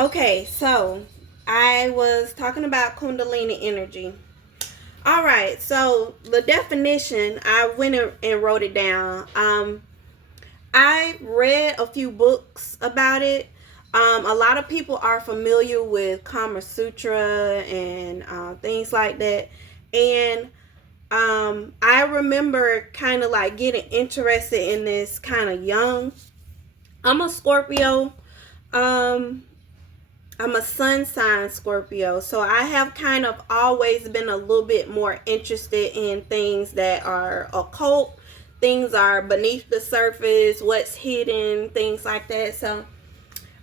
Okay, so I was talking about Kundalini energy. All right, so the definition, I went and wrote it down. I read a few books about it. A lot of people are familiar with Kama Sutra and things like that. And I remember kind of like getting interested in this kind of young. I'm a Scorpio. Um, I'm a sun sign Scorpio, so I have kind of always been a little bit more interested in things that are occult, things are beneath the surface, what's hidden, things like that. So,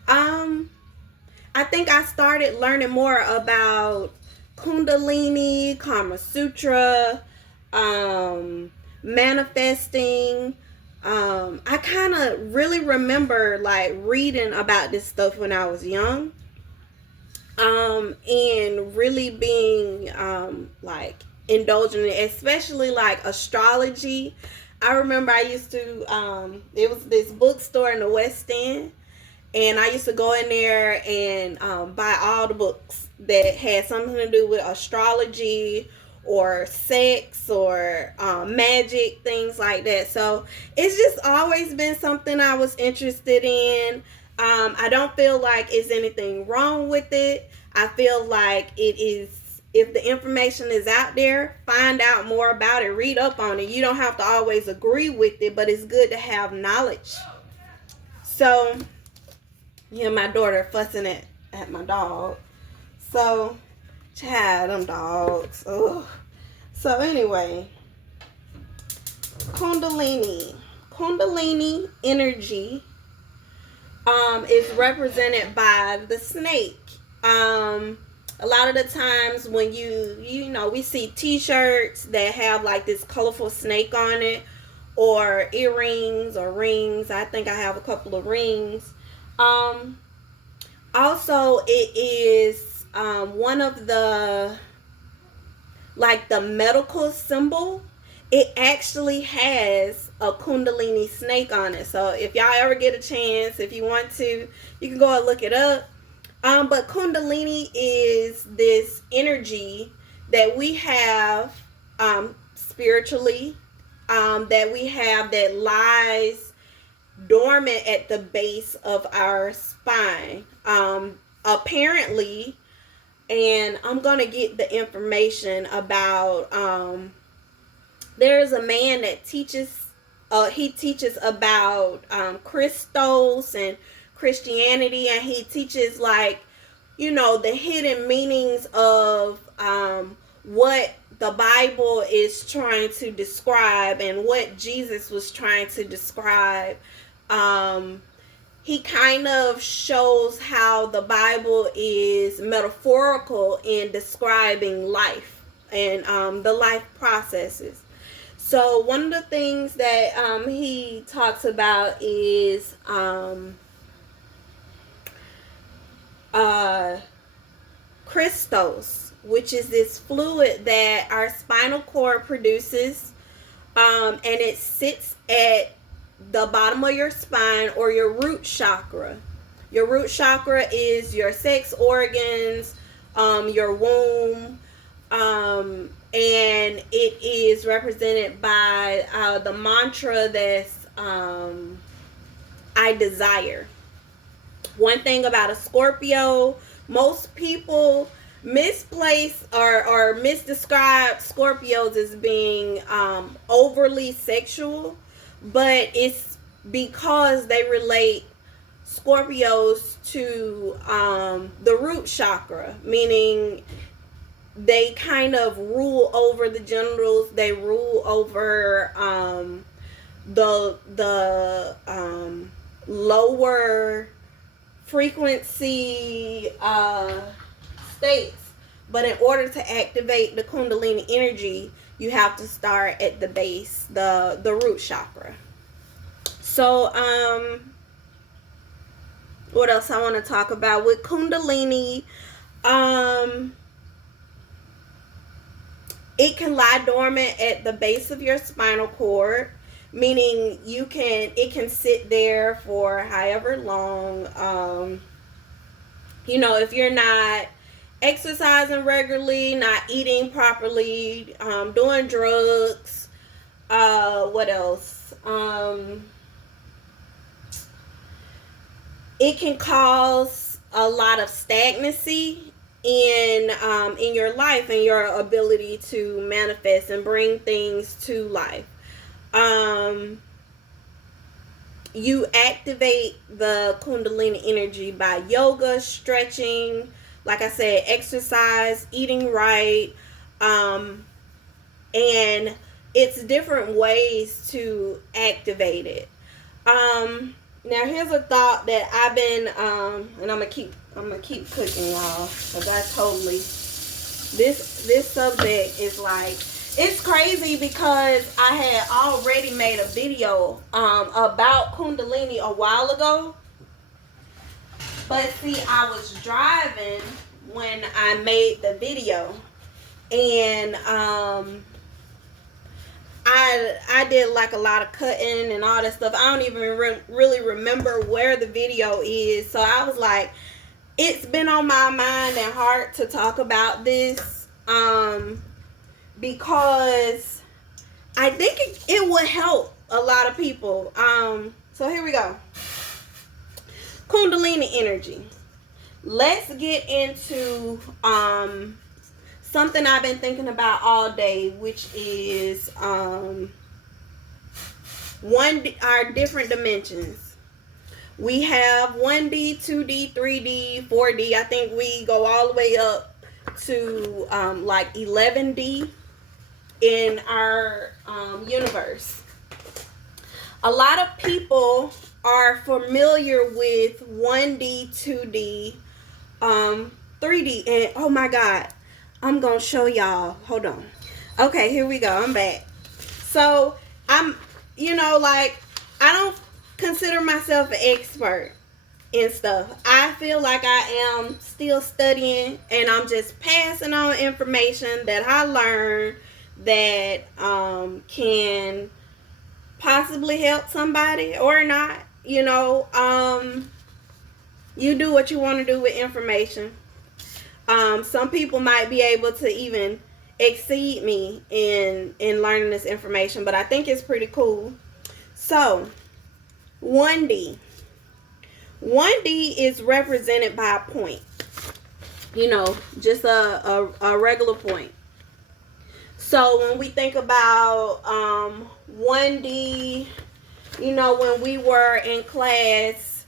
um, I think I started learning more about Kundalini, Kama Sutra, manifesting. I kind of really remember like reading about this stuff when I was young, and really being like indulging in it, especially like astrology. I remember I used to it was this bookstore in the West End, and I used to go in there and buy all the books that had something to do with astrology or sex or magic, things like that. So it's just always been something I was interested in. I don't feel like it's anything wrong with it. I feel like it is, if the information is out there, find out more about it, read up on it. You don't have to always agree with it, but it's good to have knowledge. So, yeah, my daughter fussing at my dog. So, child, them dogs. Ugh. So, anyway, Kundalini. Kundalini energy is represented by the snake. A lot of the times when we see t-shirts that have like this colorful snake on it, or earrings or rings. I think I have a couple of rings. Um, Also, it is one of the, like, the medical symbol. It actually has a Kundalini snake on it. So if y'all ever get a chance, if you want to, you can go and look it up. But Kundalini is this energy that we have spiritually, that we have that lies dormant at the base of our spine. Apparently, and I'm gonna get the information about. There's a man that teaches. He teaches about crystals and Christianity, and he teaches like, the hidden meanings of what the Bible is trying to describe and what Jesus was trying to describe. He kind of shows how the Bible is metaphorical in describing life and the life processes. So one of the things that he talks about is crystals, which is this fluid that our spinal cord produces, and it sits at the bottom of your spine, or your root chakra. Your root chakra is your sex organs, your womb, and it is represented by the mantra that's I desire. One thing about a Scorpio, most people misplace or misdescribe Scorpios as being overly sexual, but it's because they relate Scorpios to the root chakra, meaning they kind of rule over the genitals, they rule over the lower frequency states. But in order to activate the Kundalini energy, you have to start at the base, the root chakra. So what else I want to talk about with Kundalini? It can lie dormant at the base of your spinal cord, meaning it can sit there for however long. You know, if you're not exercising regularly, not eating properly, doing drugs, what else? It can cause a lot of stagnancy in your life and your ability to manifest and bring things to life. Um, you activate the Kundalini energy by yoga, stretching, like I said, exercise, eating right, and it's different ways to activate it. Now here's a thought that I've been and I'm gonna keep cooking, y'all, because I totally this subject is like, it's crazy because I had already made a video about Kundalini a while ago, but see, I was driving when I made the video, and I did like a lot of cutting and all that stuff. I don't even really remember where the video is. So I was like, it's been on my mind and heart to talk about this because I think it would help a lot of people. So here we go. Kundalini energy. Let's get into something I've been thinking about all day, which is our different dimensions. We have 1D, 2D, 3D, 4D. I think we go all the way up to like 11D in our universe. A lot of people are familiar with 1D, 2D, 3D, and oh my God, I'm gonna show y'all. Hold on. Okay, here we go. I'm back. So I'm, like, I don't consider myself an expert in stuff. I feel like I am still studying, and I'm just passing on information that I learned that can possibly help somebody or not. You do what you want to do with information. Some people might be able to even exceed me in learning this information, but I think it's pretty cool. So 1D is represented by a point, just a regular point. So when we think about 1D, when we were in class,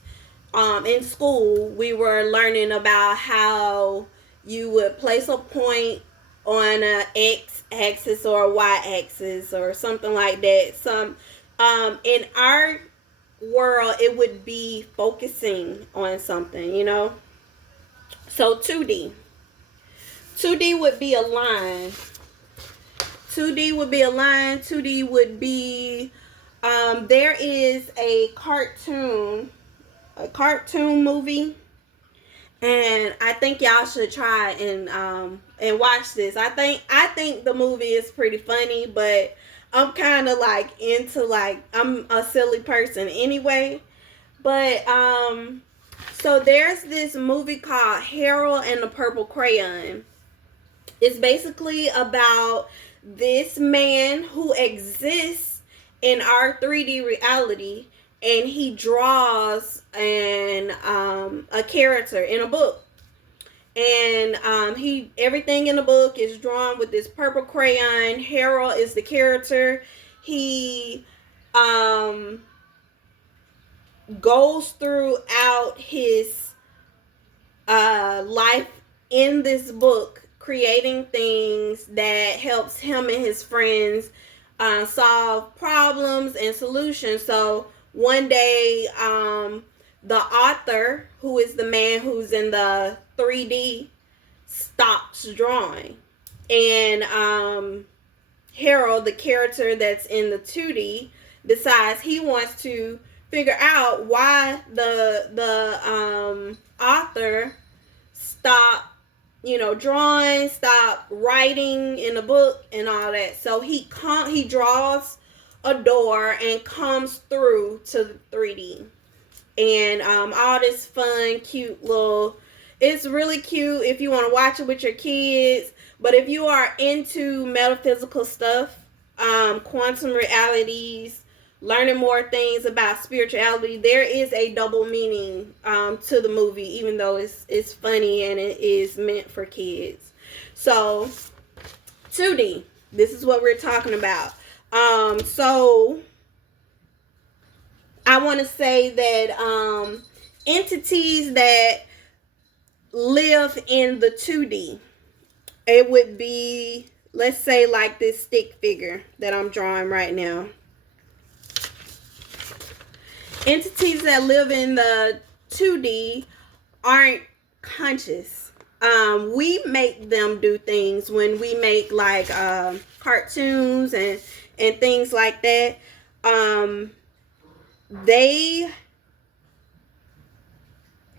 in school, we were learning about how you would place a point on a x-axis or a y-axis or something like that. In our world, it would be focusing on something, So 2D would be a line. 2D would be a line. 2D would be there is a cartoon movie, and I think y'all should try and watch this. I think the movie is pretty funny, but I'm kind of like into, like, I'm a silly person anyway. But so there's this movie called Harold and the Purple Crayon. It's basically about this man who exists in our 3D reality, and he draws a character in a book, and everything in the book is drawn with this purple crayon. Harold is the character. He goes throughout his life in this book, creating things that helps him and his friends solve problems and solutions. So one day, the author, who is the man who's in the 3D, stops drawing, and Harold, the character that's in the 2D, decides he wants to figure out why the author stopped drawing, stop writing in the book and all that. So he draws a door and comes through to the 3D, and all this fun, cute little It's really cute if you want to watch it with your kids. But if you are into metaphysical stuff, quantum realities, learning more things about spirituality, there is a double meaning to the movie, even though it's funny and it is meant for kids. So 2D, this is what we're talking about. So I want to say that entities that live in the 2D, it would be, let's say, like this stick figure that I'm drawing right now. Entities that live in the 2D aren't conscious. We make them do things when we make like cartoons and things like that.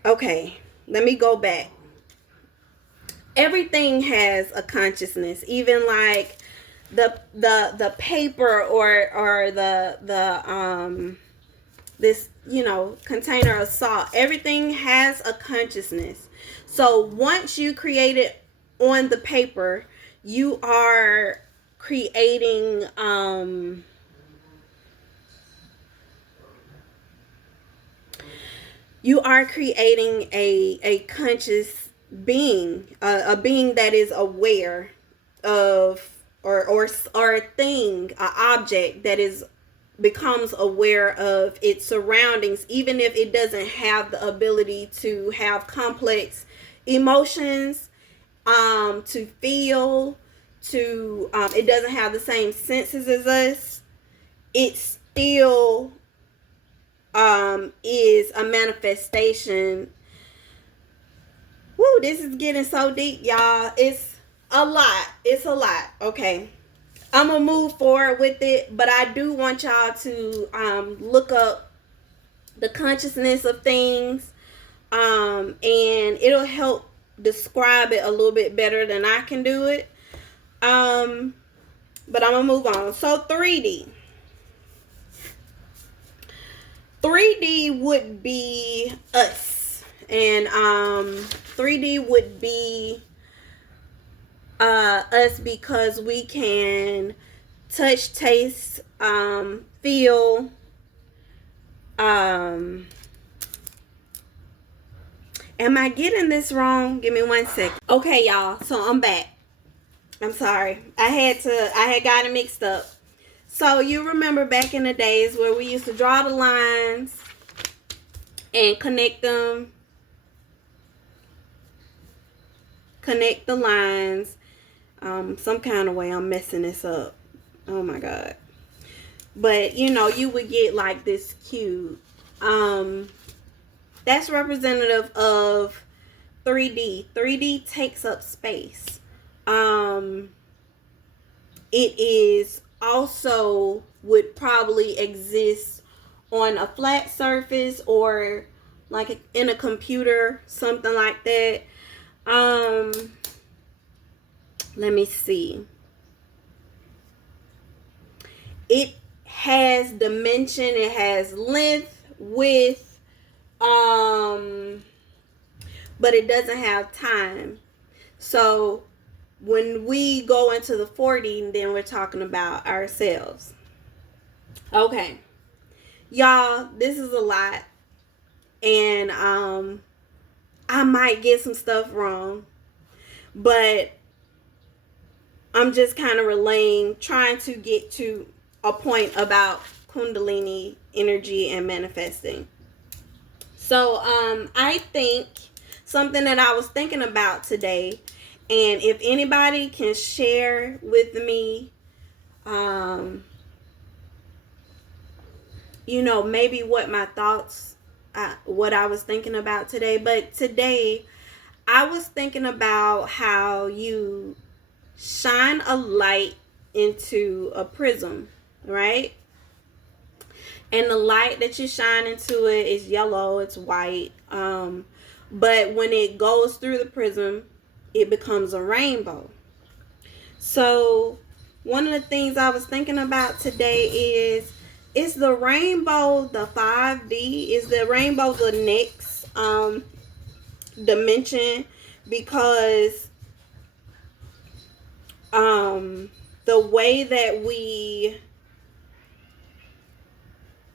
Okay, let me go back. Everything has a consciousness, even like the paper or the this, you know, container of salt. Everything has a consciousness. So once you create it on the paper, you are creating a conscious being, a being that is aware of or a thing, an object that is becomes aware of its surroundings, even if it doesn't have the ability to have complex emotions, to feel, to it doesn't have the same senses as us. It still is a manifestation. Woo, this is getting so deep, y'all. It's a lot. Okay, I'm gonna move forward with it, but I do want y'all to look up the consciousness of things, and it'll help describe it a little bit better than I can do it. But I'm gonna move on. So 3D would be us, and 3D would be us because we can touch, taste, feel, am I getting this wrong? Give me 1 second. Okay, y'all, so I'm back. I'm sorry, I had gotten mixed up. So you remember back in the days where we used to draw the lines and connect the lines some kind of way. I'm messing this up. Oh my God. But you know, you would get like this cube. That's representative of 3D. 3D takes up space. It is also would probably exist on a flat surface or like in a computer, something like that. Let me see. It has dimension, it has length, width, but it doesn't have time. So when we go into the 4D, then we're talking about ourselves. Okay, y'all, this is a lot, and I might get some stuff wrong, but I'm just kind of relaying, trying to get to a point about Kundalini energy and manifesting. So I think something that I was thinking about today, and if anybody can share with me, you know, maybe what my thoughts, what I was thinking about today. But today, I was thinking about how you shine a light into a prism, right? And the light that you shine into it is yellow, it's white. But when it goes through the prism, it becomes a rainbow. So one of the things I was thinking about today is the rainbow the 5D? Is the rainbow the next dimension because the way that we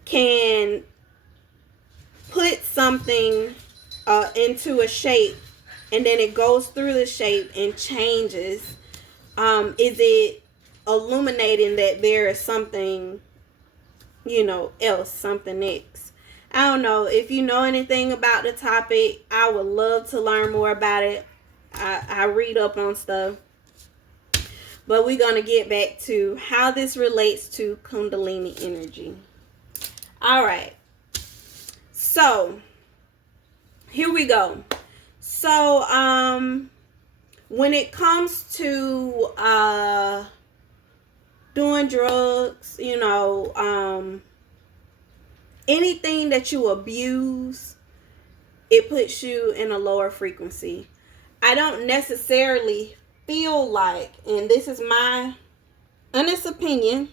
can put something into a shape and then it goes through the shape and changes, is it illuminating that there is something, else, something next? I don't know. If you know anything about the topic, I would love to learn more about it. I read up on stuff. But we're going to get back to how this relates to Kundalini energy. All right. So, here we go. So, when it comes to doing drugs, anything that you abuse, it puts you in a lower frequency. I don't necessarily feel like, and this is my honest opinion,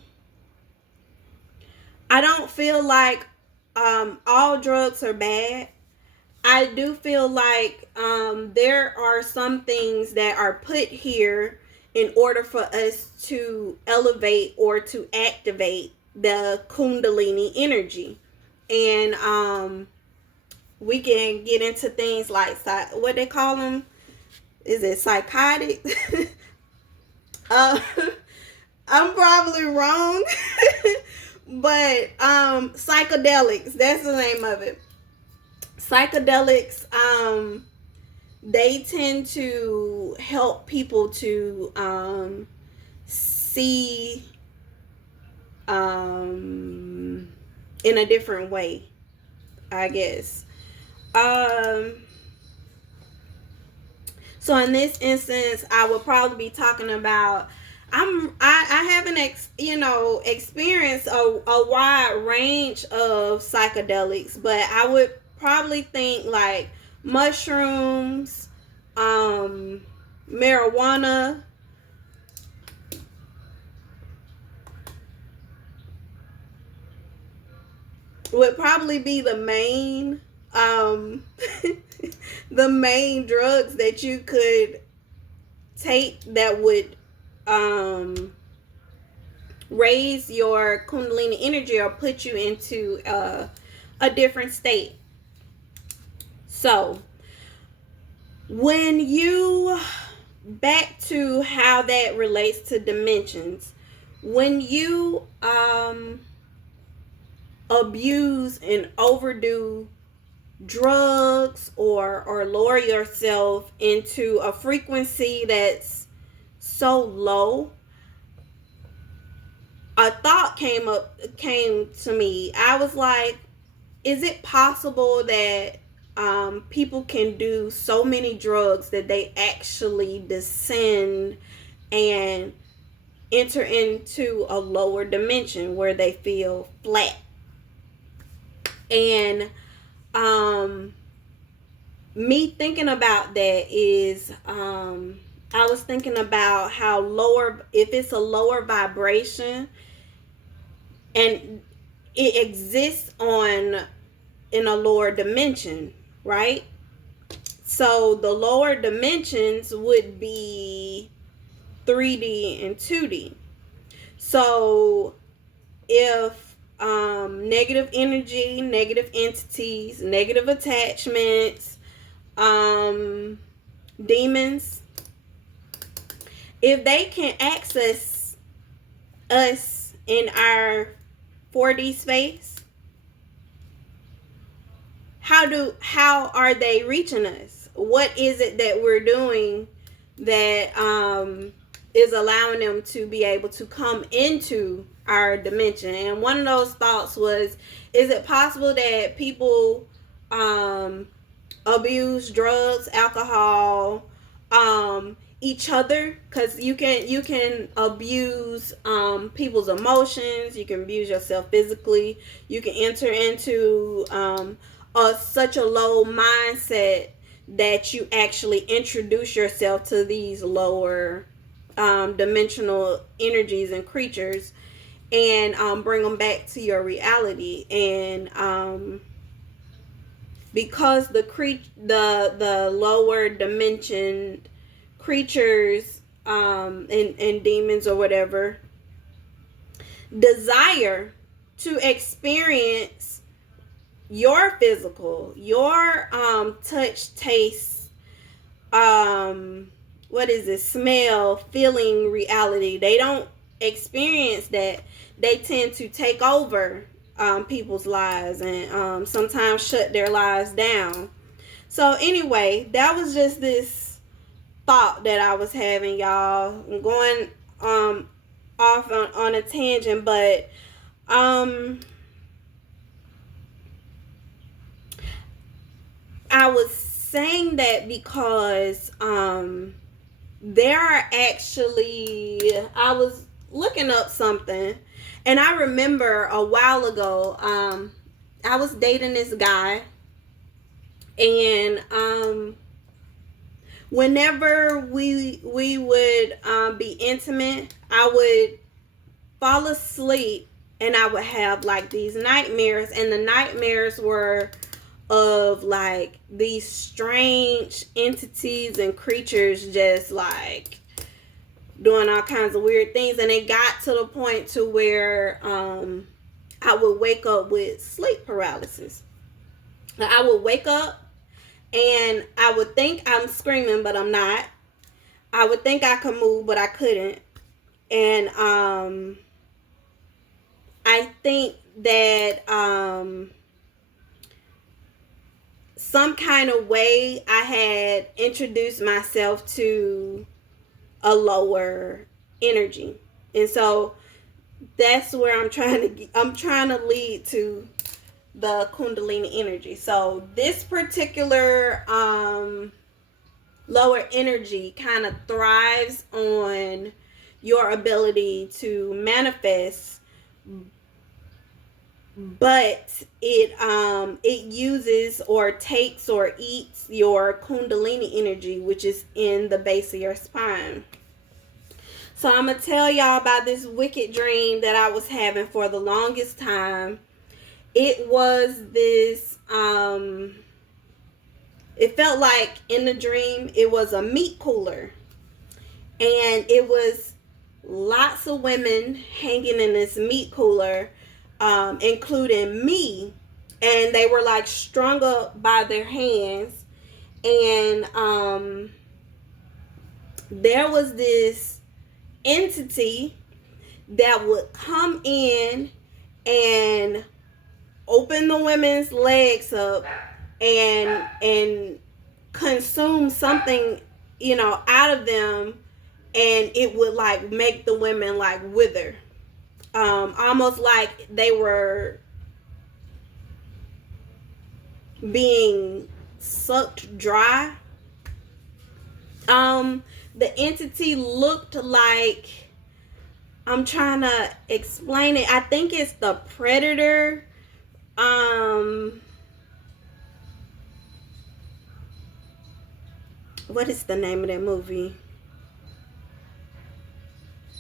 I don't feel like all drugs are bad. I do feel like there are some things that are put here in order for us to elevate or to activate the Kundalini energy. And we can get into things like what they call them. Is it psychotic? I'm probably wrong. But psychedelics, that's the name of it. Psychedelics, they tend to help people to see in a different way, I guess. So in this instance, I would probably be talking about I haven't experienced a wide range of psychedelics, but I would probably think like mushrooms, marijuana, would probably be the main the main drugs that you could take that would raise your Kundalini energy or put you into a different state. So when you back to how that relates to dimensions, when you abuse and overdo drugs or lower yourself into a frequency that's so low, a thought came to me. I was like, is it possible that people can do so many drugs that they actually descend and enter into a lower dimension where they feel flat? And me thinking about that is I was thinking about how if it's a lower vibration and it exists in a lower dimension, right? So the lower dimensions would be 3D and 2D. So if negative energy, negative entities, negative attachments, demons, if they can access us in our 4D space, how are they reaching us? What is it that we're doing that is allowing them to be able to come into our dimension? And one of those thoughts was, is it possible that people abuse drugs, alcohol, each other? Because you can abuse people's emotions, you can abuse yourself physically, you can enter into such a low mindset that you actually introduce yourself to these lower dimensional energies and creatures and bring them back to your reality. And because the lower dimension creatures and demons or whatever desire to experience your physical, your touch, taste, what is it, smell, feeling reality. They don't experience that. They tend to take over people's lives and sometimes shut their lives down. So anyway, that was just this thought that I was having, y'all. I'm going off on a tangent, but I was saying that because there are actually, I was looking up something, and I remember a while ago, I was dating this guy, and whenever we would be intimate, I would fall asleep and I would have like these nightmares, and the nightmares were of like these strange entities and creatures just like doing all kinds of weird things. And it got to the point to where I would wake up with sleep paralysis. I would wake up and I would think I'm screaming, but I'm not. I would think I could move, but I couldn't. And I think that some kind of way I had introduced myself to a lower energy. And so that's where I'm trying to lead to the Kundalini energy. So this particular lower energy kind of thrives on your ability to manifest, but it uses or takes or eats your Kundalini energy, which is in the base of your spine. So I'm gonna tell y'all about this wicked dream that I was having for the longest time. It was this it felt like in the dream it was a meat cooler, and it was lots of women hanging in this meat cooler, including me, and they were like strung up by their hands. And there was this entity that would come in and open the women's legs up and consume something, out of them, and it would like make the women like wither, almost like they were being sucked dry. The entity looked like, I'm trying to explain it. I think it's the Predator. What is the name of that movie?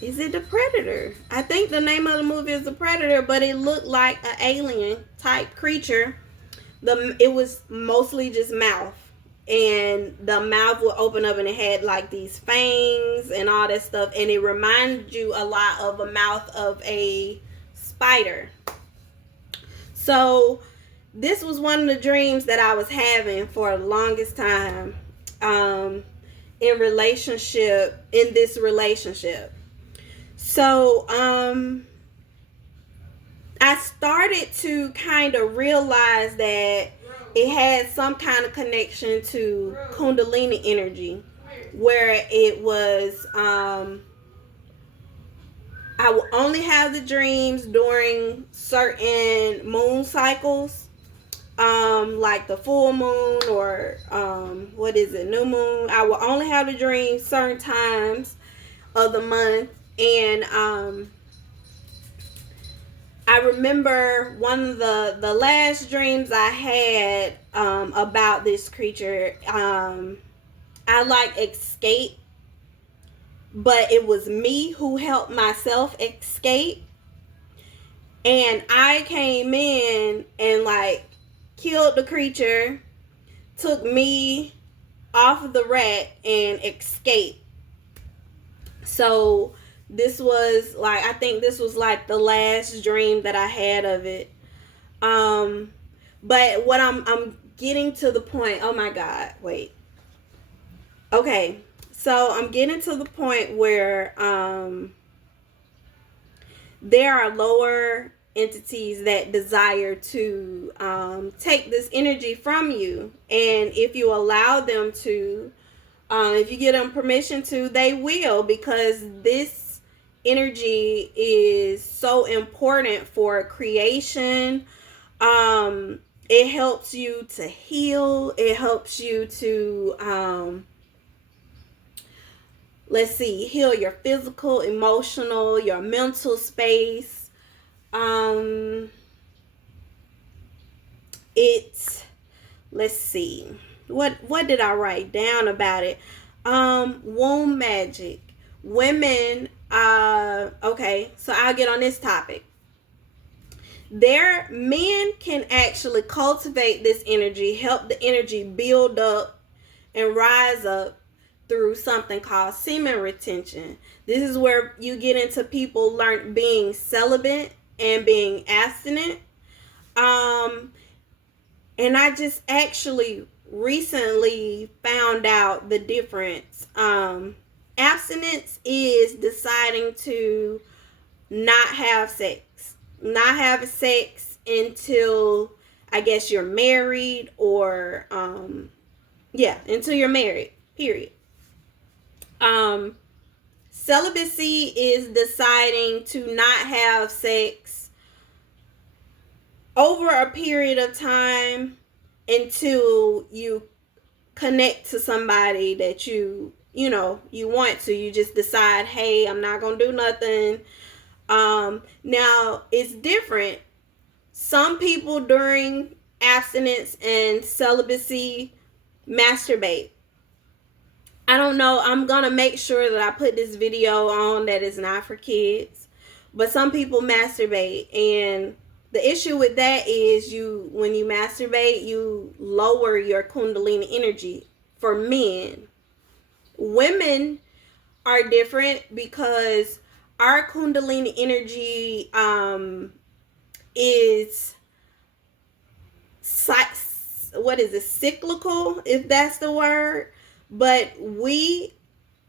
Is it The Predator? I think the name of the movie is The Predator, but it looked like an alien type creature. It was mostly just mouth, and the mouth would open up and it had like these fangs and all that stuff, and it reminded you a lot of a mouth of a spider. So this was one of the dreams that I was having for the longest time, in this relationship. So I started to kind of realize that it had some kind of connection to Kundalini energy, where it was, I will only have the dreams during certain moon cycles, like the full moon or new moon. I will only have the dreams certain times of the month. And I remember one of the last dreams I had about this creature. I like escaped, but it was me who helped myself escape. And I came in and like killed the creature took me off of the rack and escaped. So this was like, I think this was like the last dream that I had of it. Um, but what I'm getting to the point. Oh my God! Wait. Okay, so I'm getting to the point where there are lower entities that desire to take this energy from you, and if you allow them to, if you give them permission to, they will, because this energy is so important for creation. It helps you to heal. It helps you to let's see, heal your physical, emotional, your mental space. Um, it's let's see, what did I write down about it? Womb magic. Women. Okay, so I'll get on this topic. Their men can actually cultivate this energy, help the energy build up and rise up through something called semen retention. This is where you get into people learn being celibate and being abstinent. Um, and I just actually recently found out the difference. Abstinence is deciding to not have sex, not have sex until, I guess, you're married, or yeah, until you're married. Period. Um, Celibacy is deciding to not have sex over a period of time until you connect to somebody that you want to. You just decide, hey, I'm not gonna do nothing. Now it's different. Some people during abstinence and celibacy masturbate. I don't know. I'm gonna make sure that I put this video on that is not for kids. But some people masturbate, and the issue with that is, when you masturbate, you lower your Kundalini energy. For men, women are different because our Kundalini energy is what is it, cyclical, if that's the word. But we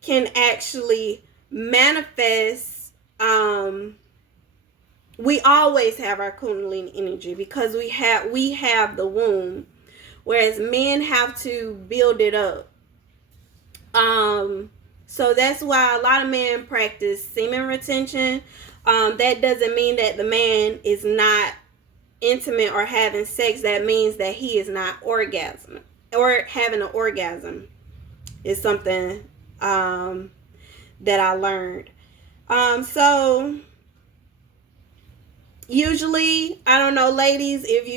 can actually manifest. We always have our Kundalini energy because we have the womb, whereas men have to build it up. So that's why a lot of men practice semen retention. That doesn't mean that the man is not intimate or having sex. That means that he is not orgasm or having an orgasm. Is something that I learned. So usually, I don't know, ladies, if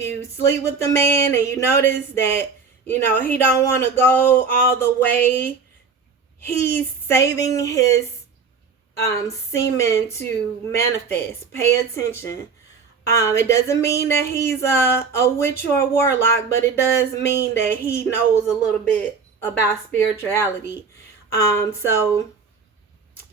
you sleep with the man and you notice that he don't want to go all the way, he's saving his semen to manifest. Pay attention. It doesn't mean that he's a witch or a warlock, but it does mean that he knows a little bit about spirituality. So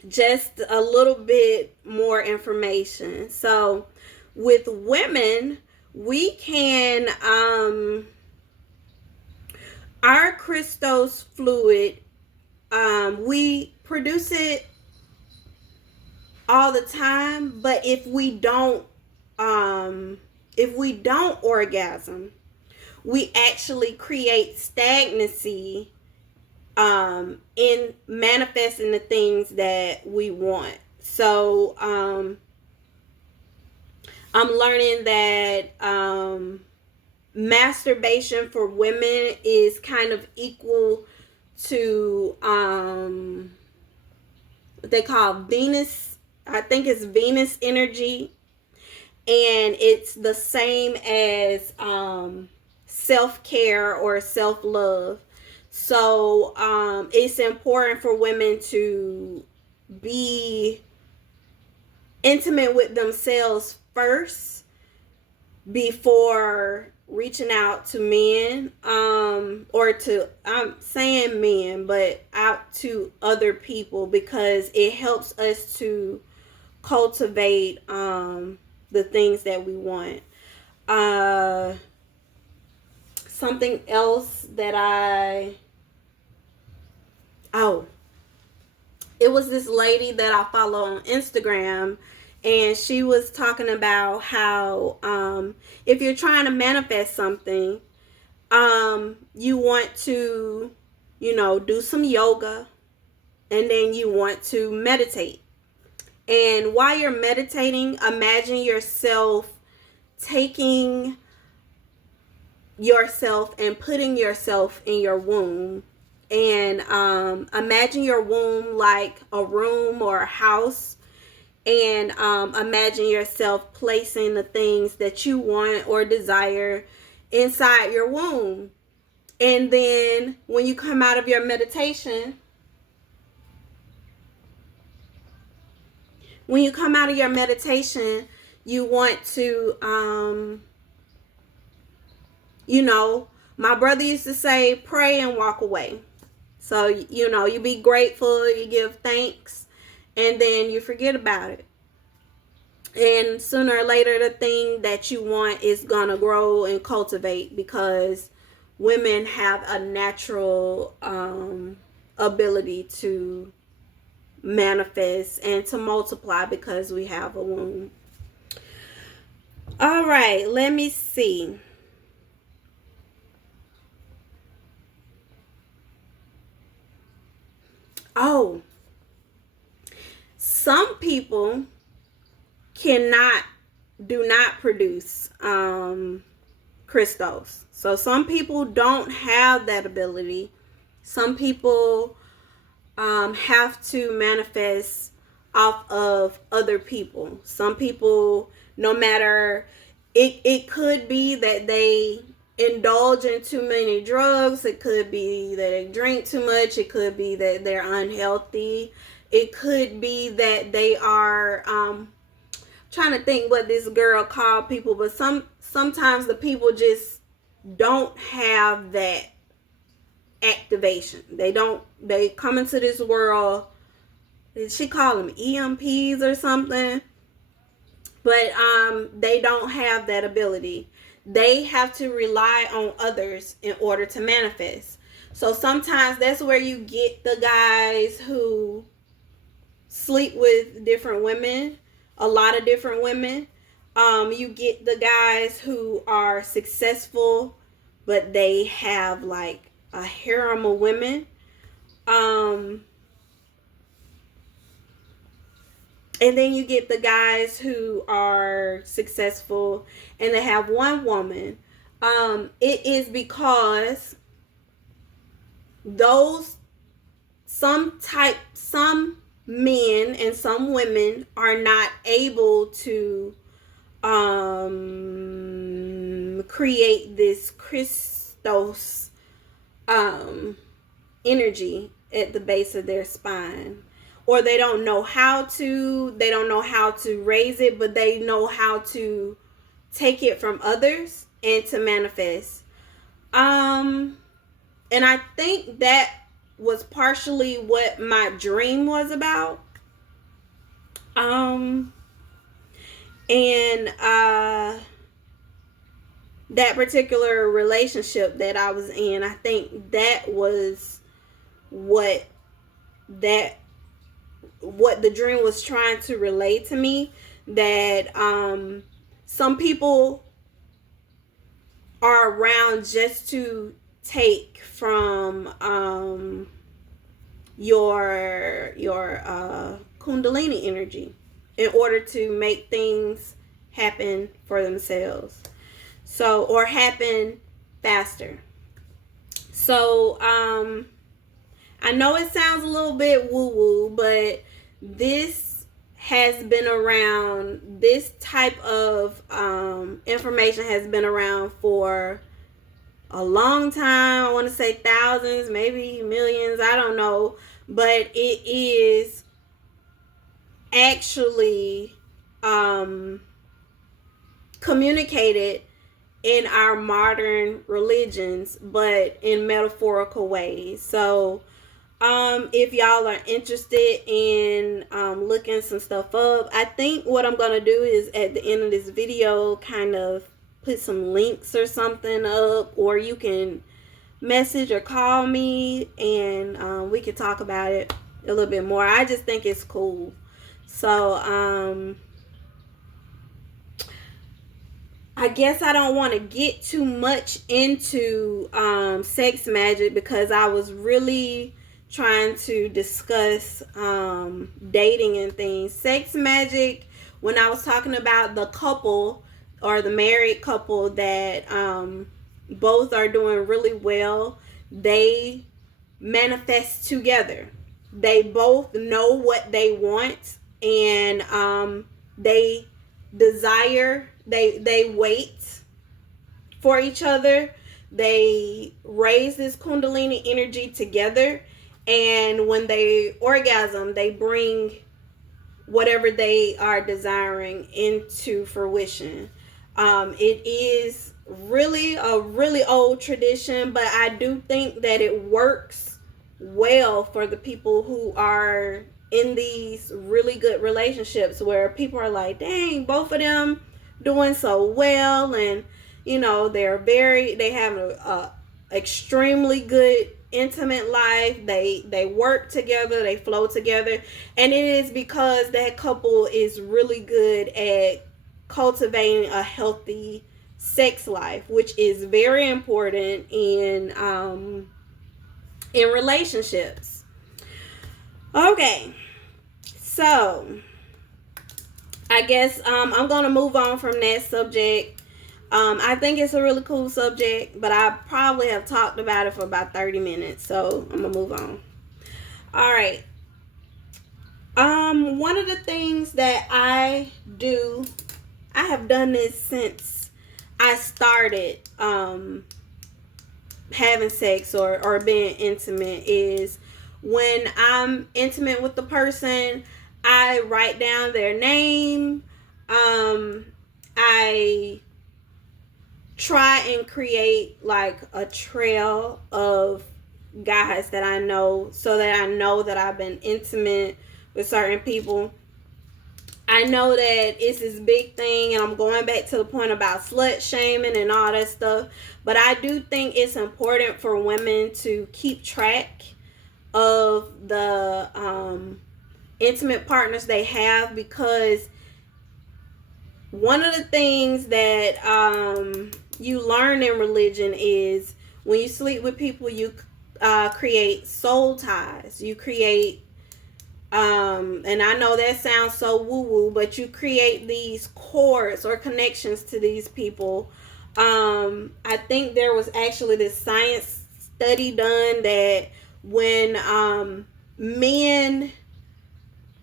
just a little bit more information. So with women, we can our Christos fluid, we produce it all the time, but if we don't orgasm, we actually create stagnancy in manifesting the things that we want. So I'm learning that masturbation for women is kind of equal to what they call Venus. I think it's Venus energy, and it's the same as self-care or self-love. So it's important for women to be intimate with themselves first before reaching out to men, or to, I'm saying men, but out to other people, because it helps us to cultivate the things that we want. Uh, Something else that oh, it was this lady that I follow on Instagram, and she was talking about how if you're trying to manifest something, you want to, do some yoga, and then you want to meditate. And while you're meditating, imagine yourself taking yourself and putting yourself in your womb, and imagine your womb like a room or a house, and imagine yourself placing the things that you want or desire inside your womb. And then when you come out of your meditation, you want to my brother used to say, pray and walk away. So, you be grateful, you give thanks, and then you forget about it. And sooner or later, the thing that you want is going to grow and cultivate, because women have a natural ability to manifest and to multiply because we have a womb. All right, let me see. Oh, some people do not produce crystals. So some people don't have that ability. Some people have to manifest off of other people. Some people, no matter, it could be that they indulge in too many drugs. It could be that they drink too much. It could be that they're unhealthy. It could be that they are trying to think what this girl called people, but sometimes the people just don't have that activation. They come into this world, did she call them EMPs or something? But they don't have that ability. They have to rely on others in order to manifest. So sometimes that's where you get the guys who sleep with different women, a lot of different women. You get the guys who are successful, but they have like a harem of women. And then you get the guys who are successful and they have one woman. It is because some men and some women are not able to create this Christos energy at the base of their spine, or they don't know how to raise it, but they know how to take it from others and to manifest. And I think that was partially what my dream was about. And that particular relationship that I was in, I think that was what the dream was trying to relate to me, that some people are around just to take from your Kundalini energy in order to make things happen for themselves. So, or happen faster. So, I know it sounds a little bit woo-woo, but this has been around, this type of information has been around for a long time. I want to say thousands, maybe millions, I don't know. But it is actually communicated in our modern religions, but in metaphorical ways. So if y'all are interested in looking some stuff up, I think what I'm gonna do is at the end of this video kind of put some links or something up, or you can message or call me, and we can talk about it a little bit more. I just think it's cool. So I guess I don't want to get too much into sex magic, because I was really trying to discuss dating and things. Sex magic, when I was talking about the couple or the married couple that both are doing really well, they manifest together. They both know what they want, and they desire, they wait for each other. They raise this Kundalini energy together, and when they orgasm, they bring whatever they are desiring into fruition. It is really a really old tradition, but I do think that it works well for the people who are in these really good relationships, where people are like, dang, both of them doing so well, and they have a extremely good intimate life. They work together, they flow together, and it is because that couple is really good at cultivating a healthy sex life, which is very important in relationships. Okay, so I guess I'm gonna move on from that subject. I think it's a really cool subject, but I probably have talked about it for about 30 minutes, so I'm gonna move on. All right. One of the things that I do, I have done this since I started having sex or being intimate, is when I'm intimate with the person, I write down their name. I try and create like a trail of guys that I know, so that I know that I've been intimate with certain people. I know that it's this big thing, and I'm going back to the point about slut shaming and all that stuff, but I do think it's important for women to keep track of the intimate partners they have, because one of the things that you learn in religion is when you sleep with people, you create soul ties. You create, and I know that sounds so woo-woo, but you create these cords or connections to these people. I think there was actually this science study done that when men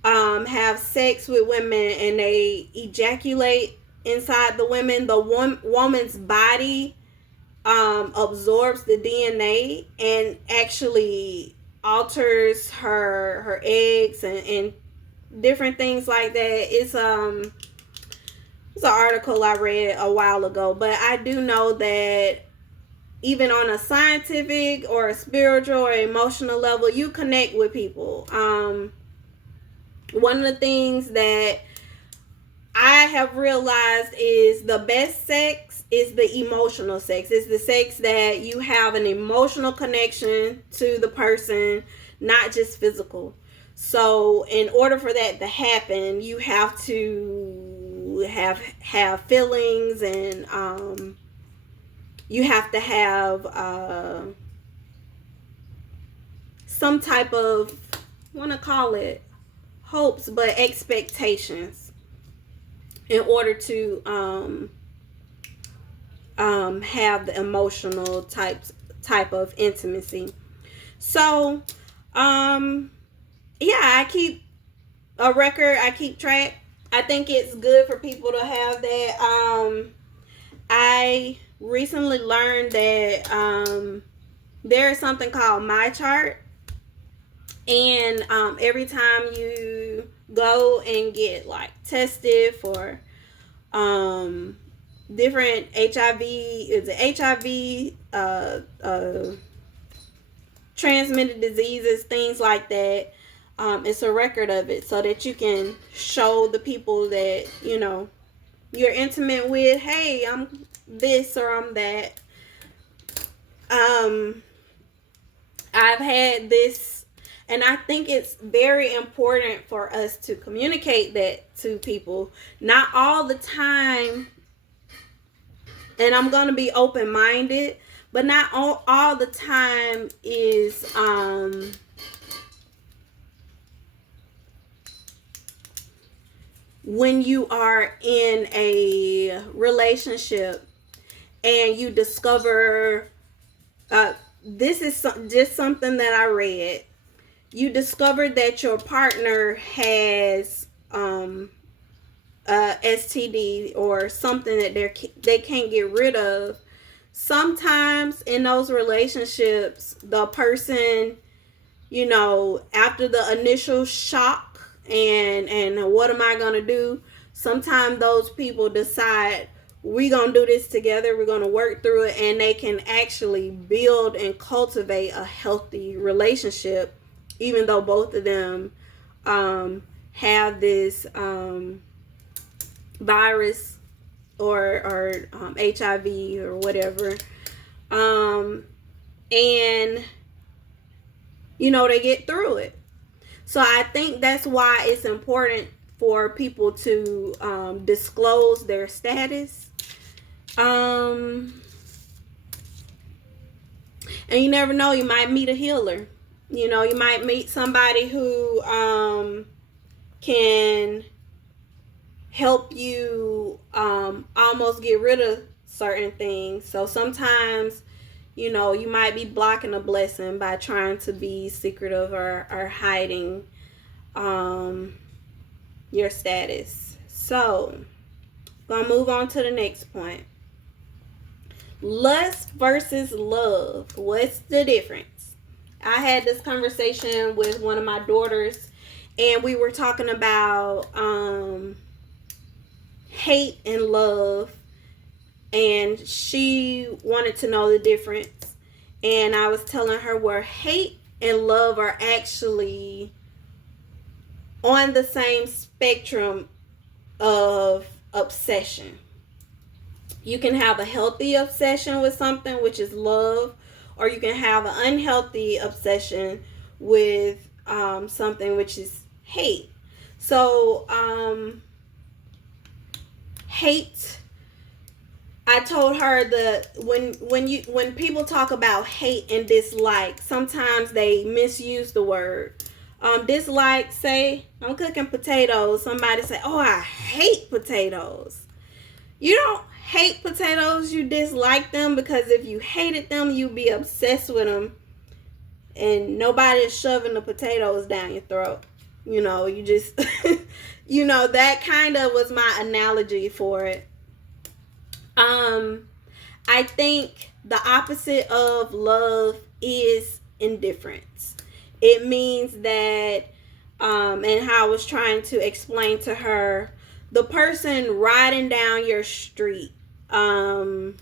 have sex with women and they ejaculate inside the women, the woman's body absorbs the DNA and actually alters her eggs and different things like that. It's an article I read a while ago, but I do know that even on a scientific or a spiritual or emotional level, you connect with people. One of the things that I have realized is the best sex is the emotional sex. It's the sex that you have an emotional connection to the person, not just physical. So in order for that to happen, you have to have feelings, and you have to have some type of, I want to call it hopes, but expectations, in order to have the emotional type of intimacy. So yeah, I keep a record, I keep track. I think it's good for people to have that. I recently learned that there is something called My Chart, and every time you go and get like tested for different HIV, is it HIV, transmitted diseases, things like that. It's a record of it so that you can show the people that, you know, you're intimate with, hey, I'm this or I'm that. I've had this, and I think it's very important for us to communicate that to people. Not all the time, and I'm going to be open-minded, but not all the time is when you are in a relationship and you discover, this is just something that I read. You discover that your partner has STD or something that they can't get rid of. Sometimes in those relationships, the person, you know, after the initial shock and what am I gonna do? Sometimes those people decide, we're gonna do this together, we're gonna work through it, and they can actually build and cultivate a healthy relationship, even though both of them have this virus or HIV or whatever, and you know, they get through it. So I think that's why it's important for people to disclose their status. And you never know, you might meet a healer. You know, you might meet somebody who can help you almost get rid of certain things. So sometimes, you know, you might be blocking a blessing by trying to be secretive or hiding your status. So, gonna move on to the next point. Lust versus love. What's the difference? I had this conversation with one of my daughters, and we were talking about hate and love, and she wanted to know the difference. And I was telling her where hate and love are actually on the same spectrum of obsession. You can have a healthy obsession with something, which is love, or you can have an unhealthy obsession with something, which is hate. So hate, I told her that when people talk about hate and dislike, sometimes they misuse the word. Dislike, say I'm cooking potatoes, somebody say, oh, I hate potatoes. You don't hate potatoes, you dislike them, because if you hated them, you'd be obsessed with them, and nobody's shoving the potatoes down your throat. You know, you just you know, that kind of was my analogy for it. I think the opposite of love is indifference. It means that, and how I was trying to explain to her, the person riding down your street, you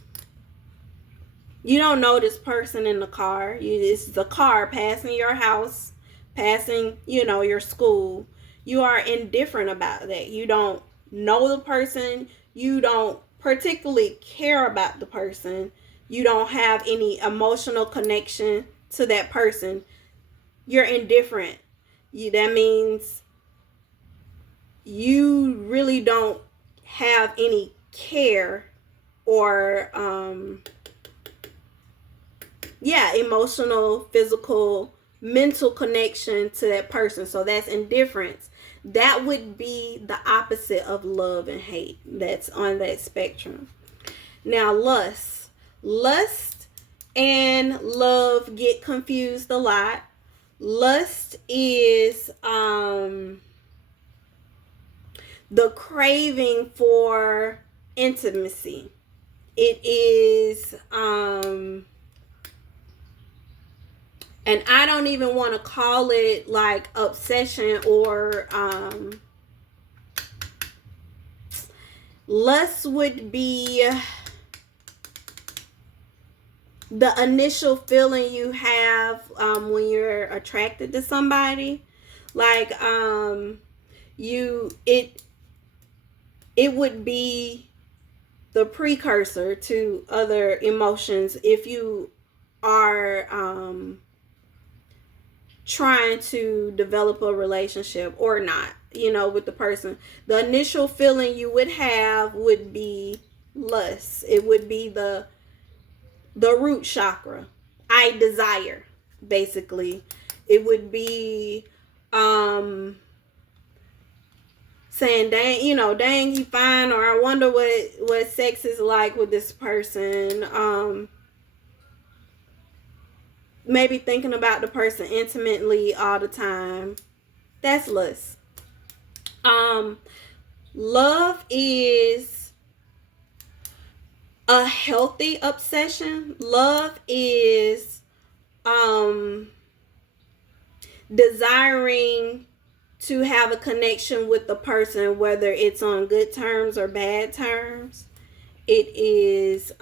don't know this person in the car. It's the car passing your house, passing, you know, your school. You are indifferent about that. You don't know the person. You don't particularly care about the person. You don't have any emotional connection to that person. You're indifferent. That means you really don't have any care or emotional, physical, mental connection to that person. So that's indifference. That would be the opposite of love and hate. That's on that spectrum. Now, lust and love get confused a lot. Lust is the craving for intimacy. It is and I don't even want to call it like obsession or Lust would be the initial feeling you have when you're attracted to somebody. Like you it would be the precursor to other emotions if you are trying to develop a relationship or not, with the person. The initial feeling you would have would be lust. It would be the root chakra. I desire, basically. It would be saying, dang, he fine, or I wonder what sex is like with this person. Maybe thinking about the person intimately all the time. That's lust. Love is a healthy obsession. Love is desiring to have a connection with the person, whether it's on good terms or bad terms. It is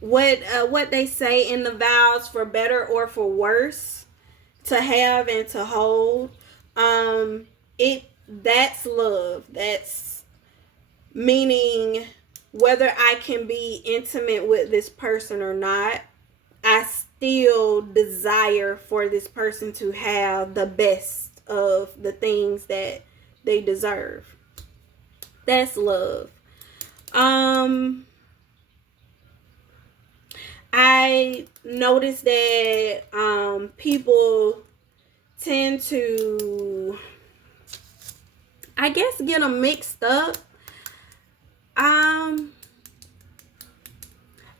what they say in the vows, for better or for worse, to have and to hold. That's love. That's meaning whether I can be intimate with this person or not, I still desire for this person to have the best of the things that they deserve. That's love. I noticed that people tend to, I guess, get them mixed up.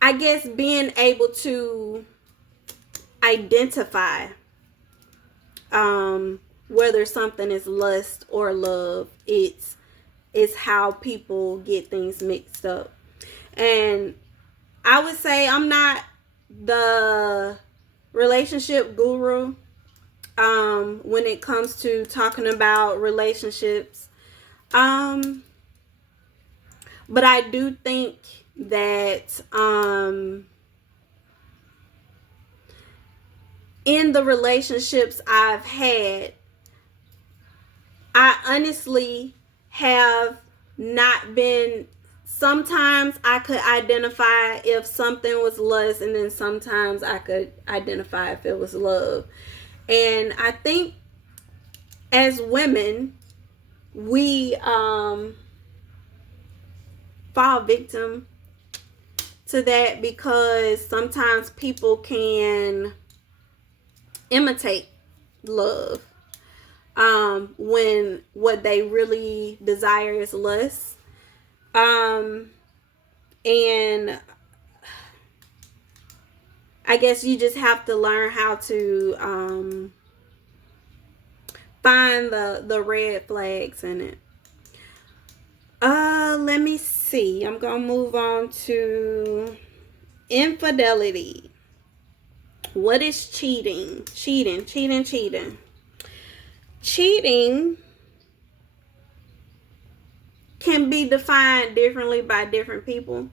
I guess being able to identify whether something is lust or love, it's how people get things mixed up. And I would say I'm not the relationship guru when it comes to talking about relationships. But I do think that in the relationships I've had, I honestly have not been, sometimes I could identify if something was lust, and then sometimes I could identify if it was love. And I think as women, we fall victim to that, because sometimes people can imitate love when what they really desire is lust. And I guess you just have to learn how to find the red flags in it. Let me see. I'm gonna move on to infidelity. What is cheating? Cheating. Cheating can be defined differently by different people,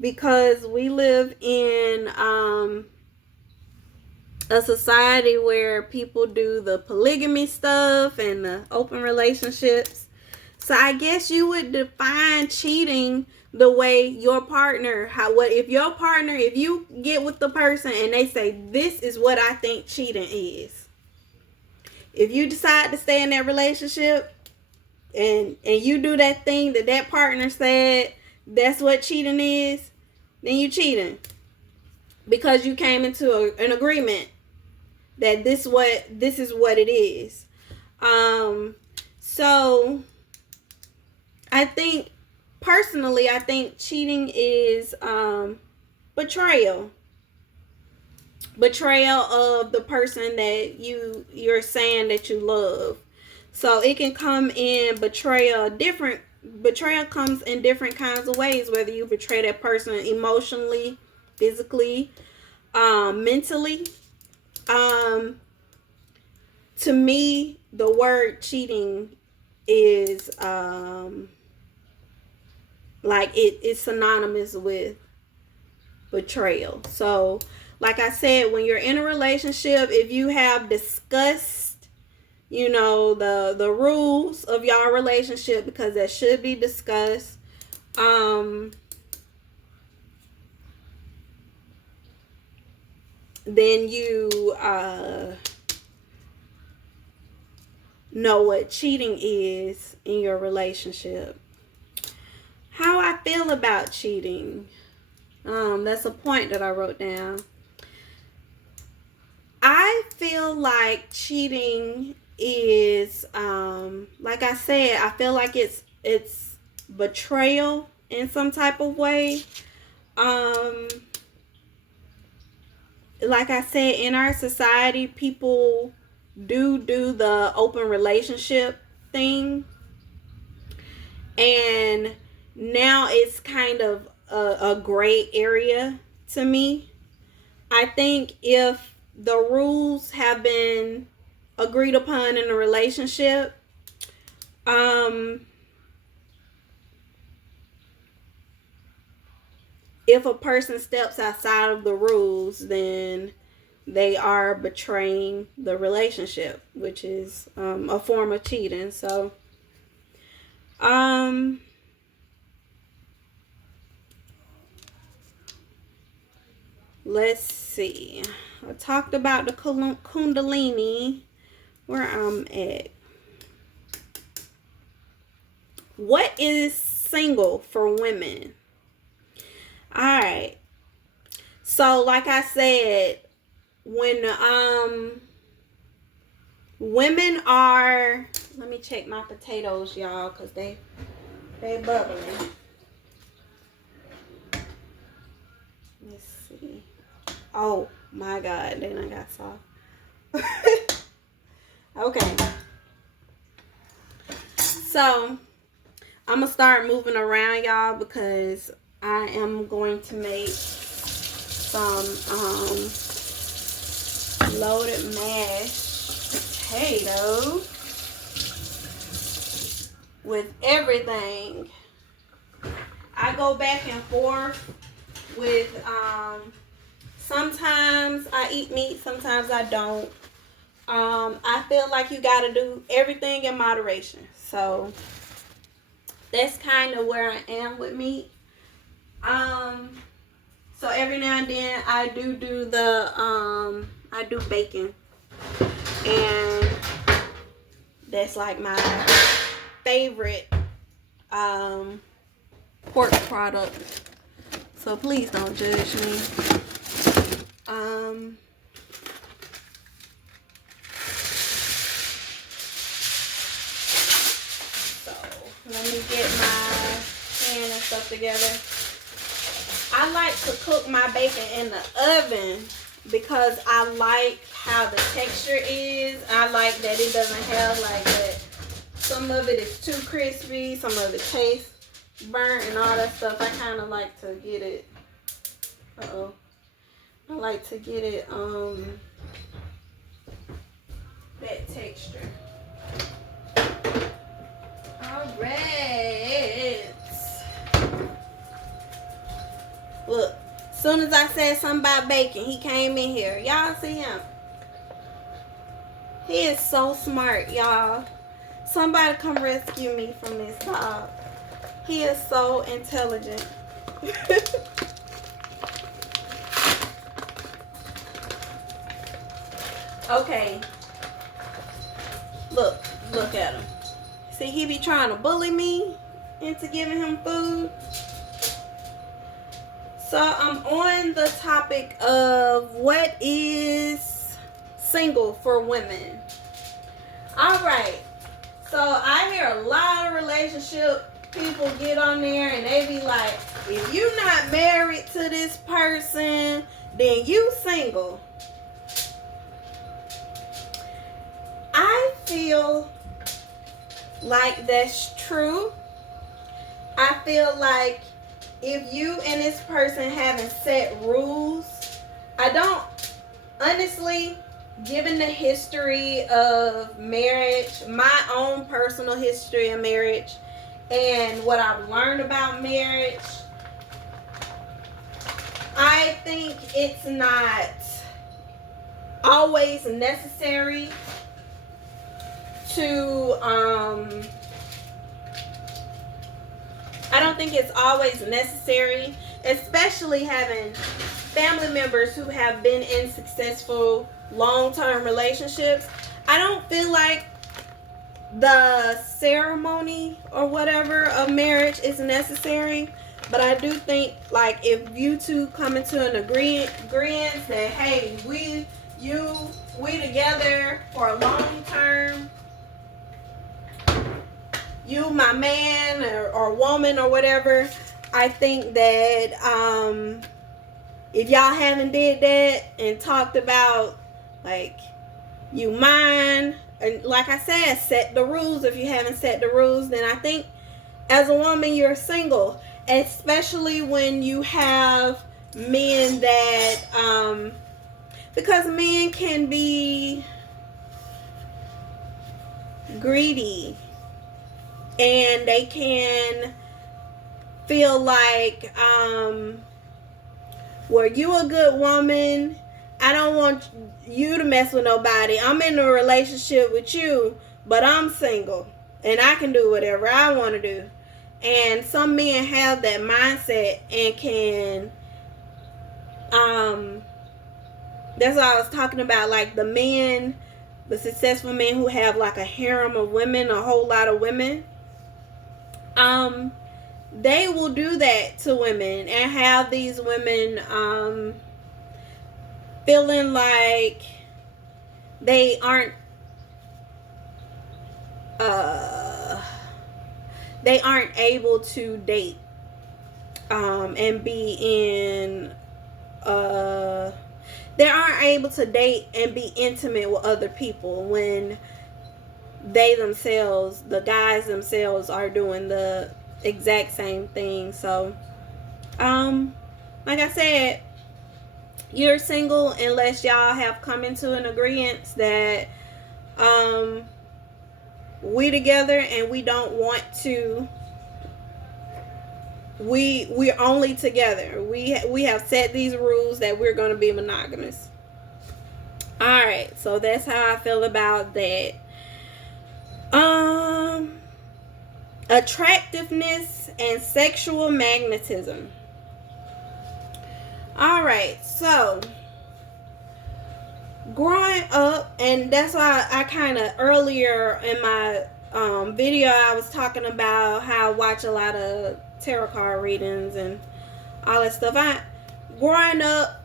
because we live in a society where people do the polygamy stuff and the open relationships. So I guess you would define cheating the way your partner, if you get with the person and they say, this is what I think cheating is. If you decide to stay in that relationship and you do that thing that partner said that's what cheating is, then you cheating, because you came into an agreement that this is what it is. So I think cheating is betrayal of the person that you're saying that you love. So it can come in betrayal comes in different kinds of ways, whether you betray that person emotionally, physically, mentally. to me, the word cheating is like it's synonymous with betrayal. So, like I said, when you're in a relationship, if you have discussed, the rules of y'all relationship, because that should be discussed, then you know what cheating is in your relationship. How I feel about cheating. That's a point that I wrote down. I feel like cheating is, like I said, I feel like it's betrayal in some type of way. Like I said, in our society, people do the open relationship thing, and now it's kind of a gray area to me. I think if the rules have been agreed upon in a relationship, if a person steps outside of the rules, then they are betraying the relationship, which is a form of cheating. So, let's see. I talked about the Kundalini, where I'm at. What is single for women? Alright. So, like I said, when women are, let me check my potatoes, y'all, because they bubbling. Let's see. Oh my God, they done got soft. Okay. So, I'm gonna start moving around, y'all, because I am going to make some loaded mashed potatoes with everything. I go back and forth with sometimes I eat meat, sometimes I don't. I feel like you gotta do everything in moderation. So that's kind of where I am with meat. So every now and then I do the I do bacon, and that's like my favorite pork product. So please don't judge me. So let me get my pan and stuff together. I like to cook my bacon in the oven because I like how the texture is. I like that it doesn't have like that. Some of it is too crispy, some of it tastes burnt and all that stuff. I kind of like to get it. I like to get it that texture. All right. Look, as soon as I said something about bacon, he came in here. Y'all see him? He is so smart, y'all. Somebody come rescue me from this dog. He is so intelligent. Okay. Look at him. See, he be trying to bully me into giving him food. So I'm on the topic of what is single for women. Alright. So I hear a lot of relationship people get on there and they be like, if you're not married to this person, then you single. I feel like that's true. I feel like if you and this person haven't set rules, I don't, honestly, given the history of marriage, my own personal history of marriage, and what I've learned about marriage, I think it's not always necessary to I don't think it's always necessary, especially having family members who have been in successful long-term relationships. I don't feel like the ceremony or whatever of marriage is necessary, but I do think, like, if you two come into an agreement that, hey, we together for a long term, you my man or woman or whatever, I think that if y'all haven't did that and talked about, like, you mine, and like I said, set the rules. If you haven't set the rules, then I think as a woman you're single, especially when you have men that because men can be greedy, and they can feel like, well, you a good woman, I don't want you to mess with nobody, I'm in a relationship with you, but I'm single and I can do whatever I want to do. And some men have that mindset and can that's what I was talking about, like the successful men who have like a harem of women, a whole lot of women. They will do that to women and have these women feeling like they aren't able to date and be in they aren't able to date and be intimate with other people when they themselves, the guys themselves, are doing the exact same thing. So like I said, you're single unless y'all have come into an agreement that we together and we don't want to, we're only together. We have set these rules that we're going to be monogamous. All right, so that's how I feel about that. Attractiveness and sexual magnetism. All right, so growing up, and that's why I kind of earlier in my video I was talking about how I watch a lot of tarot card readings and all that stuff. Growing up,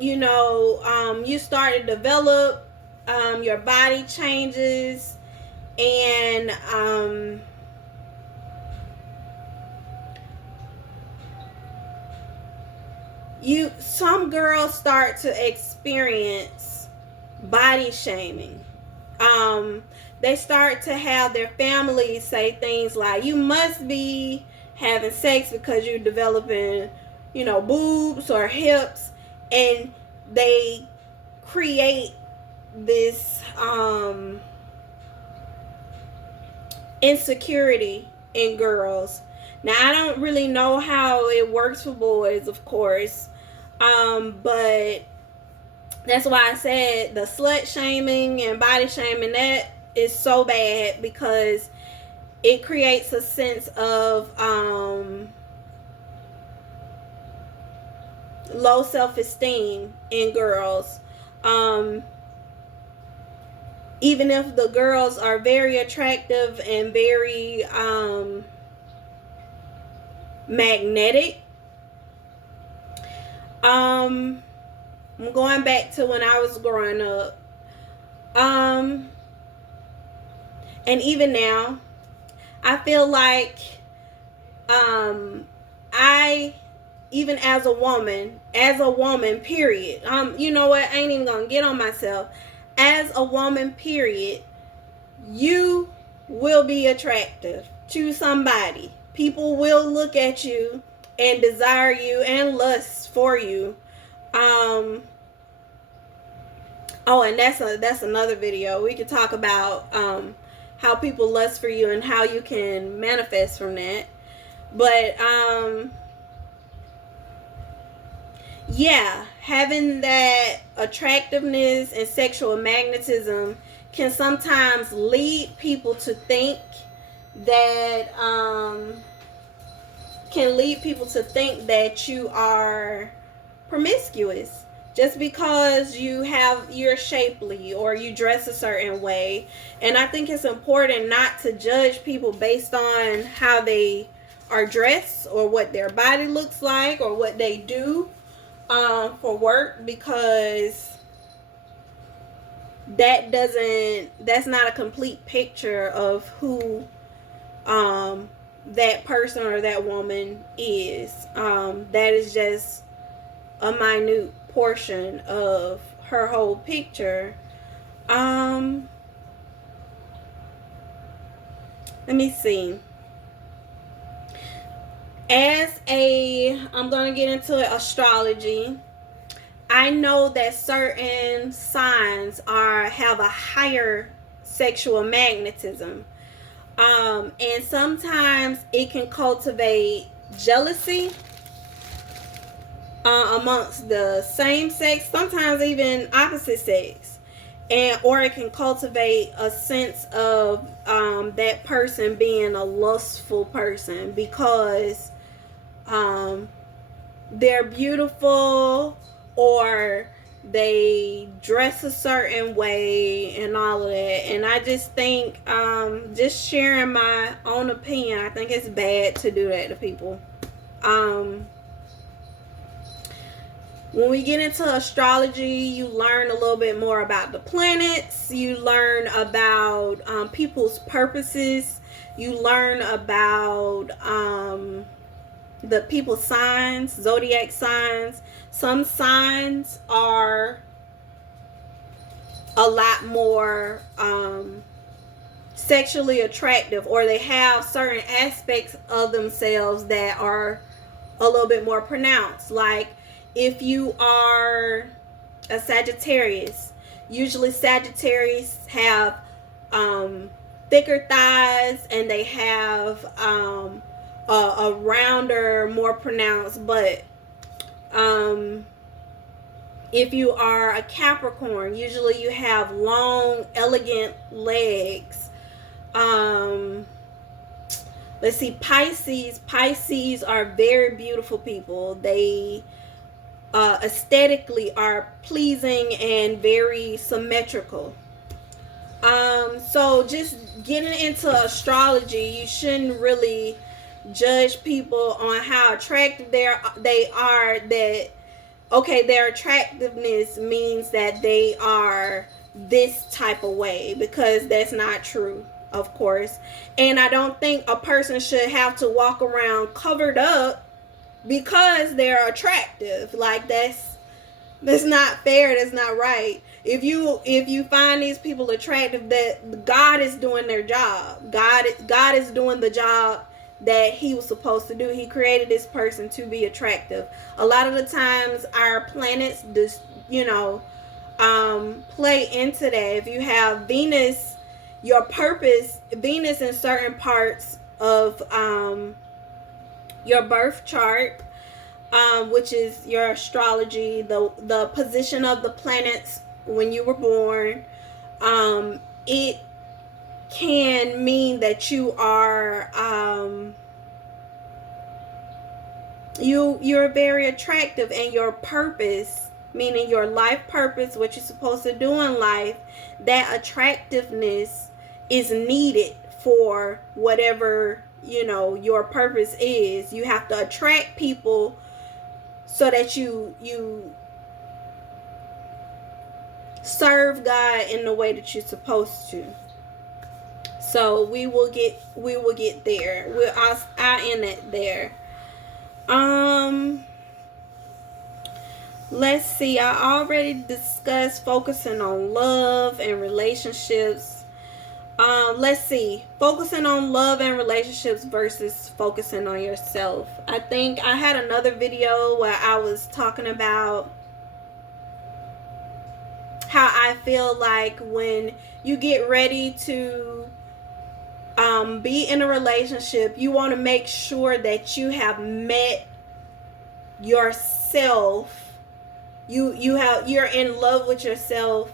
you know, you start to develop, your body changes, and some girls start to experience body shaming. They start to have their families say things like, you must be having sex because you're developing, you know, boobs or hips, and they create this insecurity in girls. Now, I don't really know how it works for boys, of course, but that's why I said the slut shaming and body shaming, that is so bad, because it creates a sense of low self-esteem in girls. Even if the girls are very attractive and very magnetic. I'm going back to when I was growing up. And even now, I feel like I, even as a woman, period. You know what? I ain't even gonna get on myself. As a woman, period, you will be attractive to somebody. People will look at you and desire you and lust for you. Oh, and that's another video. We could talk about how people lust for you and how you can manifest from that. But yeah, having that attractiveness and sexual magnetism can sometimes lead people to think that you are promiscuous just because you're shapely or you dress a certain way. And I think it's important not to judge people based on how they are dressed or what their body looks like or what they do for work, because that's not a complete picture of who that person or that woman is. That is just a minute portion of her whole picture. Let me see. I'm going to get into astrology. I know that certain signs have a higher sexual magnetism. And sometimes it can cultivate jealousy amongst the same sex, sometimes even opposite sex. Or it can cultivate a sense of that person being a lustful person because they're beautiful or they dress a certain way and all of that. And I just think, just sharing my own opinion, I think it's bad to do that to people. When we get into astrology, you learn a little bit more about the planets. You learn about people's purposes. You learn about the people's signs, zodiac signs. Some signs are a lot more sexually attractive, or they have certain aspects of themselves that are a little bit more pronounced. Like if you are a Sagittarius, usually Sagittarius have thicker thighs and they have a rounder, more pronounced butt. If you are a Capricorn, usually you have long, elegant legs. Let's see, Pisces. Pisces are very beautiful people. They aesthetically are pleasing and very symmetrical. So just getting into astrology, you shouldn't really judge people on how attractive they are. That okay, their attractiveness means that they are this type of way, because that's not true, of course. And I don't think a person should have to walk around covered up because they're attractive. Like that's not fair. That's not right. If you find these people attractive, that God is doing their job. God is doing the job that he was supposed to do. He created this person to be attractive. A lot of the times our planets just, play into that. If you have Venus, your purpose, Venus in certain parts of your birth chart, which is your astrology, the position of the planets when you were born, it can mean that you are you're very attractive, and your purpose, meaning your life purpose, what you're supposed to do in life, that attractiveness is needed for whatever your purpose is. You have to attract people so that you serve God in the way that you're supposed to. So we will get there. I'll end it there. Let's see. I already discussed focusing on love and relationships. Let's see. Focusing on love and relationships versus focusing on yourself. I think I had another video where I was talking about how I feel like when you get ready to be in a relationship, you want to make sure that you have met yourself. You're in love with yourself.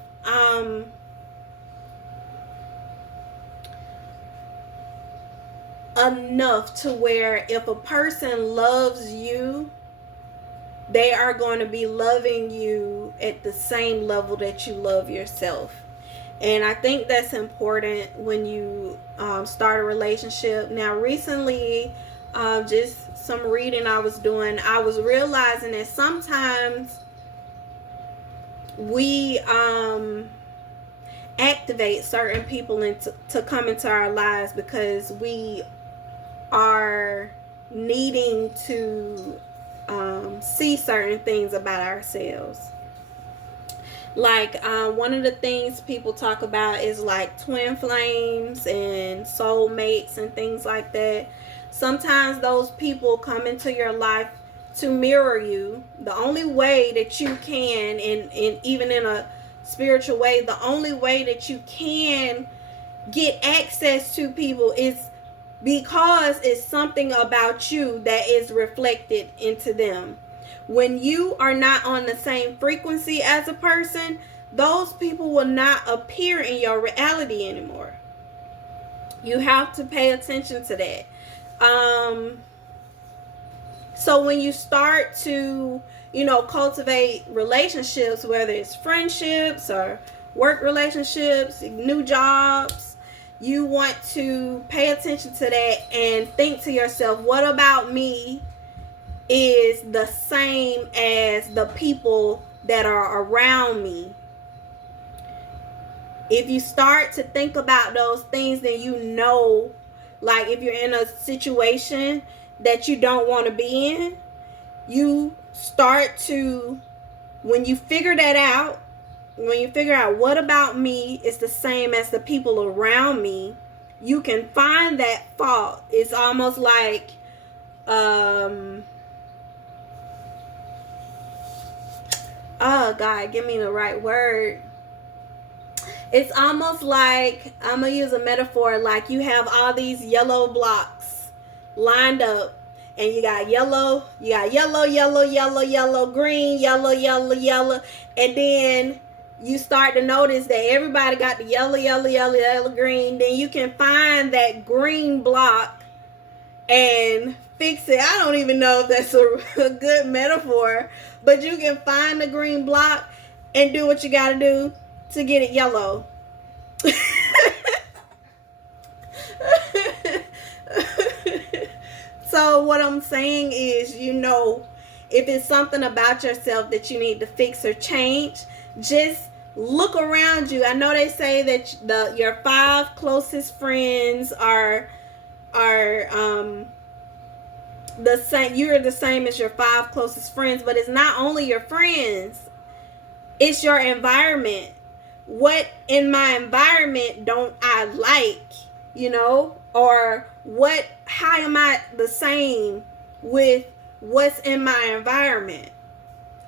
Enough to where if a person loves you, they are going to be loving you at the same level that you love yourself. And I think that's important when you start a relationship. Now, recently, just some reading I was doing, I was realizing that sometimes we activate certain people to come into our lives because we are needing to see certain things about ourselves. Like one of the things people talk about is like twin flames and soulmates and things like that. Sometimes those people come into your life to mirror you. The only way that you can, and even in a spiritual way, the only way that you can get access to people is because it's something about you that is reflected into them. When you are not on the same frequency as a person, those people will not appear in your reality anymore. You have to pay attention to that. So when you start to, cultivate relationships, whether it's friendships or work relationships, new jobs, you want to pay attention to that and think to yourself, what about me is the same as the people that are around me? If you start to think about those things, then like if you're in a situation that you don't want to be in, you start to, when you figure out what about me is the same as the people around me, you can find that fault. It's almost like oh God, give me the right word. It's almost like, I'm gonna use a metaphor, like you have all these yellow blocks lined up, and you got yellow, green, yellow, and then you start to notice that everybody got the yellow, green. Then you can find that green block and fix it. I don't even know if that's a good metaphor, but you can find the green block and do what you got to do to get it yellow. So what I'm saying is, if it's something about yourself that you need to fix or change, just look around you. I know they say that your 5 closest friends are the same. You're the same as your 5 closest friends, but it's not only your friends. It's your environment. What in my environment don't I like, or how am I the same with what's in my environment?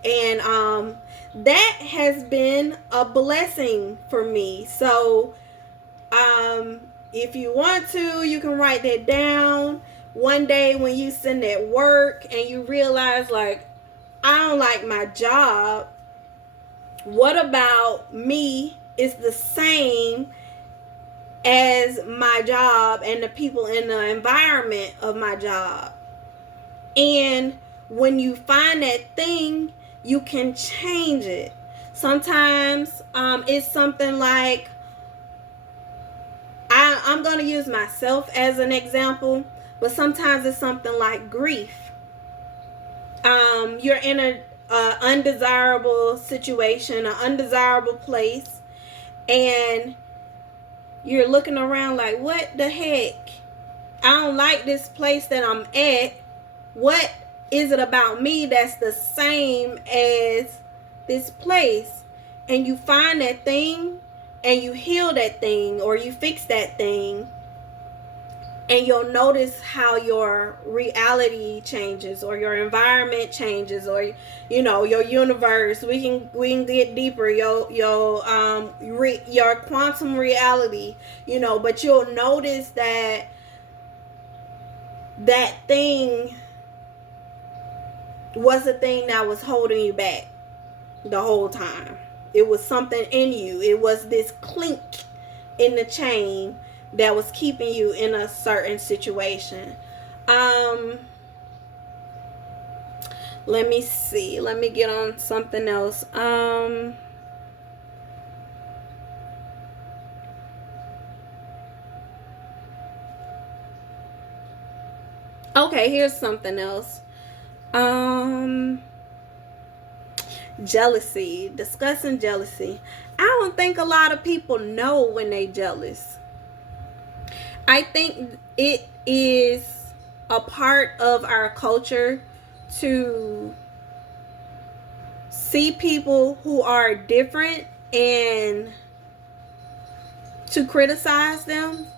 And that has been a blessing for me. So if you want to, you can write that down. One day when you sitting at work and you realize, like, I don't like my job, what about me is the same as my job and the people in the environment of my job? And when you find that thing, you can change it. Sometimes it's something like, I'm going to use myself as an example, but sometimes it's something like grief. You're in a undesirable situation, an undesirable place, and you're looking around like, what the heck? I don't like this place that I'm at. What is it about me that's the same as this place? And you find that thing and you heal that thing, or you fix that thing. and you'll notice how your reality changes, or your environment changes, or your universe. We can get deeper, your quantum reality, but you'll notice that thing was the thing that was holding you back the whole time. It was something in you. It was this clink in the chain that was keeping you in a certain situation. Let me see. Let me get on something else. Okay, here's something else. Jealousy. Discussing jealousy. I don't think a lot of people know when they jealous. I think it is a part of our culture to see people who are different and to criticize them.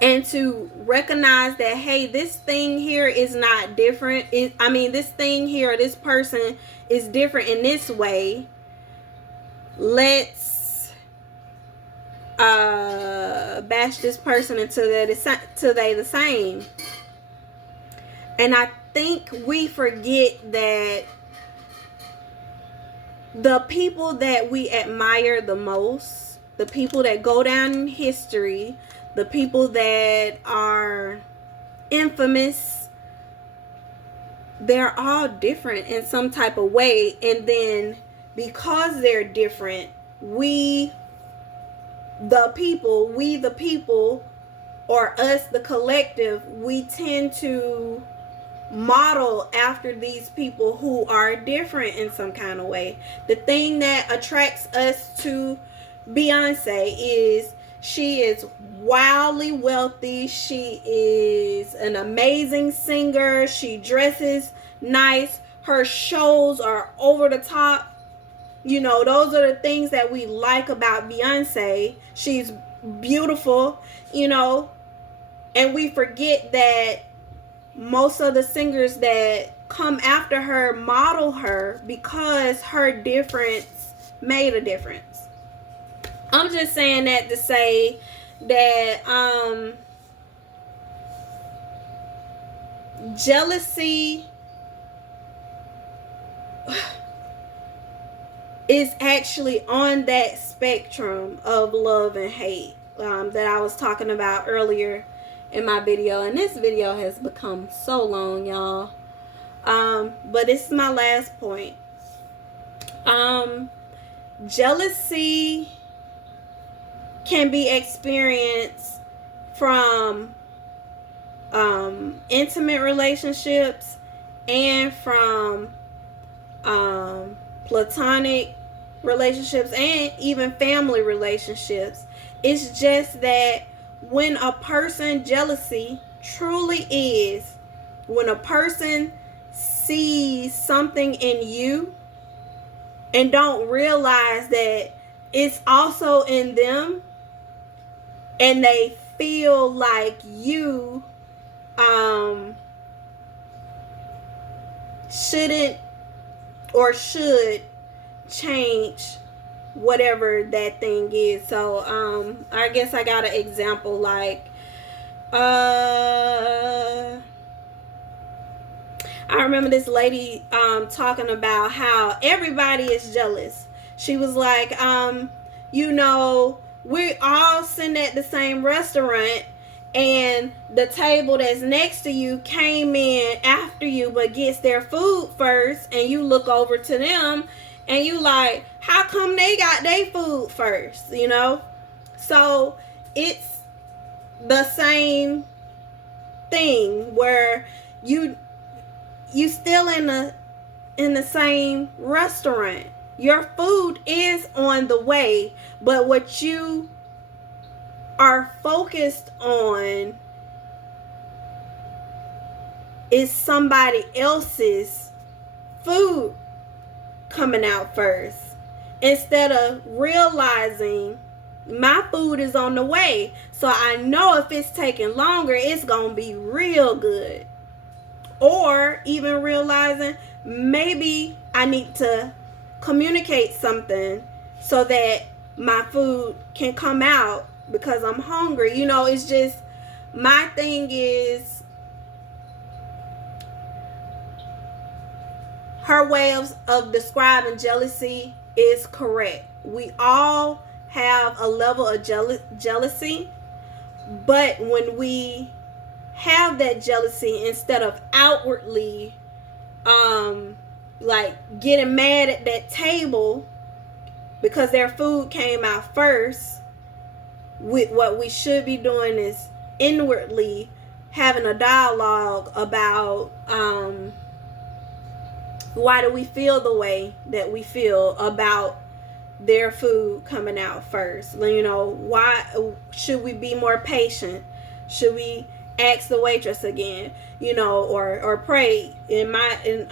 And to recognize that, hey, this thing here is not different. This thing here, this person is different in this way. Let's bash this person until they the same. And I think we forget that the people that we admire the most, the people that go down in history, the people that are infamous, they're all different in some type of way. And then because they're different, we the people, or us, the collective, we tend to model after these people who are different in some kind of way. The thing that attracts us to Beyonce is she is wildly wealthy. She is an amazing singer. She dresses nice. Her shows are over the top. Those are the things that we like about Beyonce. She's beautiful, and we forget that most of the singers that come after her model her because her difference made a difference. I'm just saying that to say that jealousy is actually on that spectrum of love and hate that I was talking about earlier in my video. And this video has become so long, y'all. But this is my last point. Jealousy can be experienced from intimate relationships and from platonic relationships and even family relationships. It's just that when a person, jealousy truly is when a person sees something in you and don't realize that it's also in them, and they feel like you shouldn't or should change whatever that thing is. So I guess I got an example, like I remember this lady talking about how everybody is jealous. She was like, we all sitting at the same restaurant, and the table that's next to you came in after you but gets their food first, and you look over to them and you like, how come they got their food first? So it's the same thing where you still in the same restaurant. Your food is on the way, but what you are focused on is somebody else's food coming out first, instead of realizing my food is on the way. So I know if it's taking longer, it's going to be real good. Or even realizing maybe I need to communicate something so that my food can come out because I'm hungry. You know, it's just, my thing is, her way of describing jealousy is correct. We all have a level of jealousy, but when we have that jealousy, instead of outwardly like getting mad at that table because their food came out first, what we should be doing is inwardly having a dialogue about why do we feel the way that we feel about their food coming out first. You know, why should we be more patient? Should we ask the waitress again? You know, or pray. And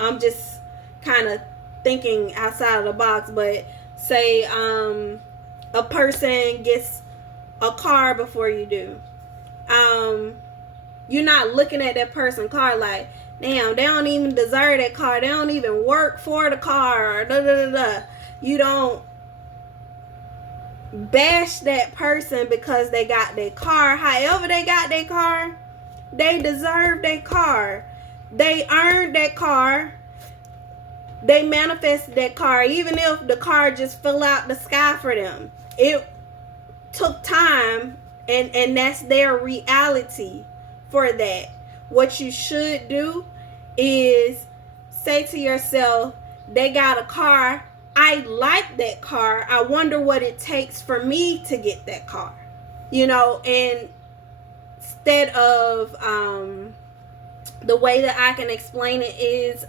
I'm just kind of thinking outside of the box, but say a person gets a car before you do. You're not looking at that person's car like, damn, they don't even deserve that car. They don't even work for the car. Da, da, da, da. You don't bash that person because they got their car. However they got their car, they deserve their car. They earned that car. They manifested that car. Even if the car just fell out the sky for them, it took time, and that's their reality for that. What you should do is say to yourself, they got a car. I like that car. I wonder what it takes for me to get that car. You know, and instead of the way that I can explain it is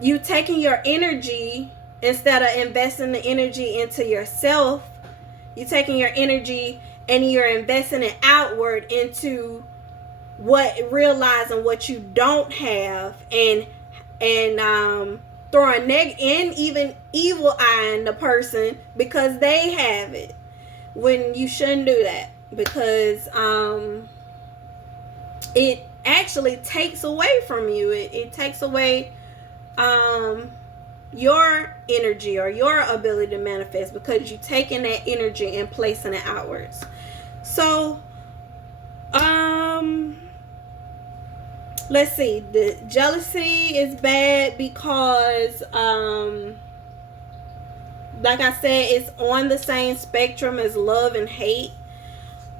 you taking your energy, instead of investing the energy into yourself, you taking your energy and you're investing it outward into realizing what you don't have, and throwing and even evil eyeing the person because they have it, when you shouldn't do that, because it actually takes away from you. It takes away your energy or your ability to manifest, because you're taking that energy and placing it outwards. So let's see, the jealousy is bad because like I said, it's on the same spectrum as love and hate.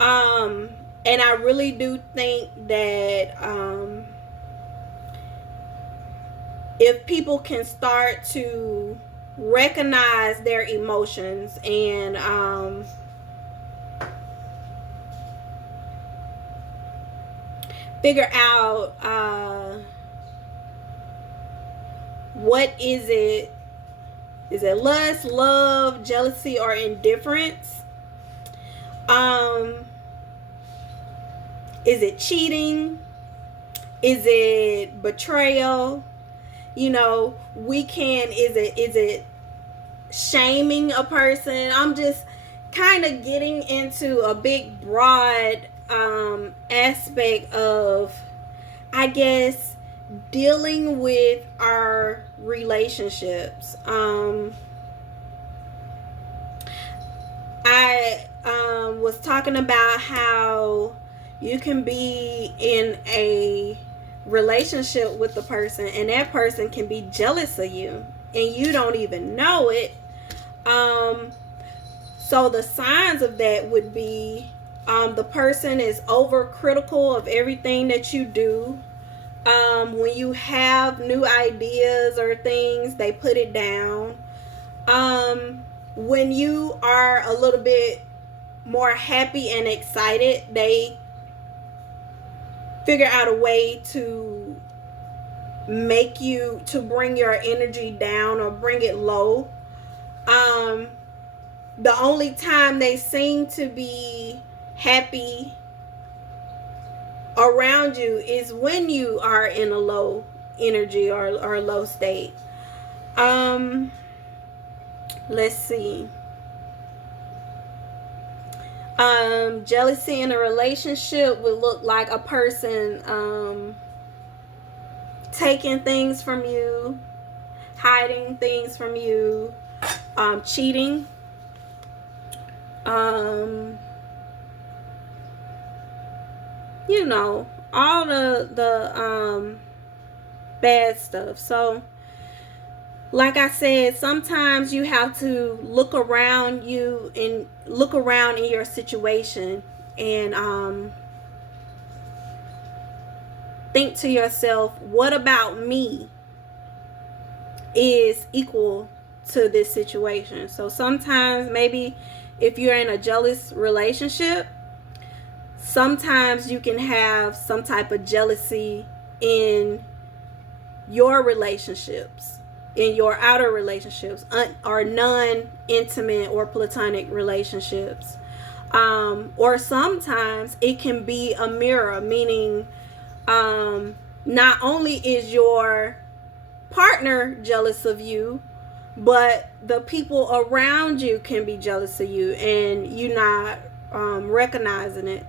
And I really do think that if people can start to recognize their emotions and figure out what is it lust, love, jealousy, or indifference? Is it cheating? Is it betrayal? You know, is it shaming a person? I'm just kind of getting into a big broad aspect of, I guess, dealing with our relationships. I was talking about how you can be in a relationship with the person and that person can be jealous of you and you don't even know it. So the signs of that would be the person is overcritical of everything that you do. When you have new ideas or things, they put it down. When you are a little bit more happy and excited, they figure out a way to make you, to bring your energy down or bring it low. The only time they seem to be happy around you is when you are in a low energy or low state. Let's see. Jealousy in a relationship would look like a person taking things from you, hiding things from you, cheating, you know, all the bad stuff. So like I said, sometimes you have to look around you and look around in your situation and think to yourself, what about me is equal to this situation? So sometimes maybe if you're in a jealous relationship, sometimes you can have some type of jealousy in your relationships, in your outer relationships, or non-intimate or platonic relationships. Or sometimes it can be a mirror, meaning not only is your partner jealous of you, but the people around you can be jealous of you and you not recognizing it.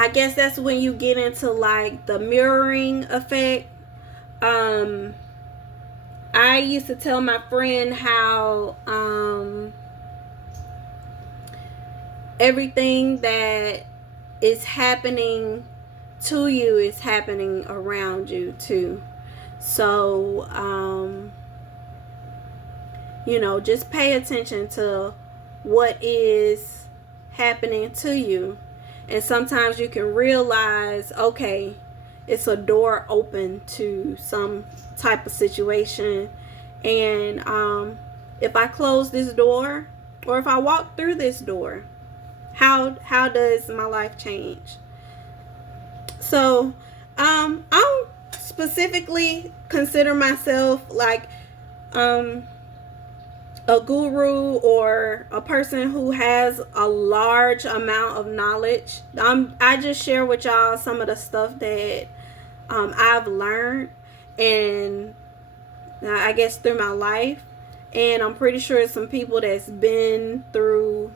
I guess that's when you get into like the mirroring effect. I used to tell my friend how everything that is happening to you is happening around you too. So you know, just pay attention to what is happening to you. And sometimes you can realize, okay, it's a door open to some type of situation. And if I close this door, or if I walk through this door, how does my life change? So I don't specifically consider myself like a guru or a person who has a large amount of knowledge. I just share with y'all some of the stuff that I've learned, and I guess through my life. And I'm pretty sure some people that's been through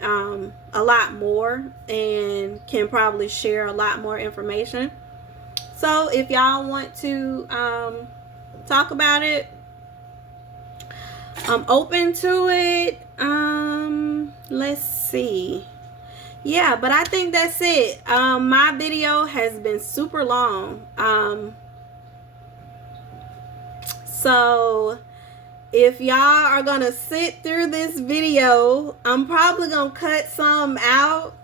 a lot more and can probably share a lot more information. So if y'all want to talk about it, I'm open to it. Let's see. Yeah, but I think that's it. My video has been super long. So if y'all are gonna sit through this video, I'm probably gonna cut some out.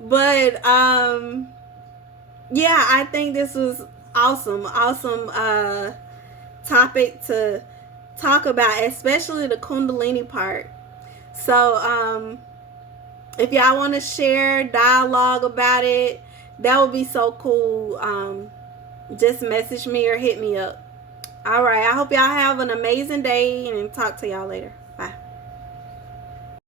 But yeah, I think this was awesome topic to talk about, especially the Kundalini part. So if y'all want to share dialogue about it, that would be so cool. Just message me or hit me up. All right, I hope y'all have an amazing day and talk to y'all later.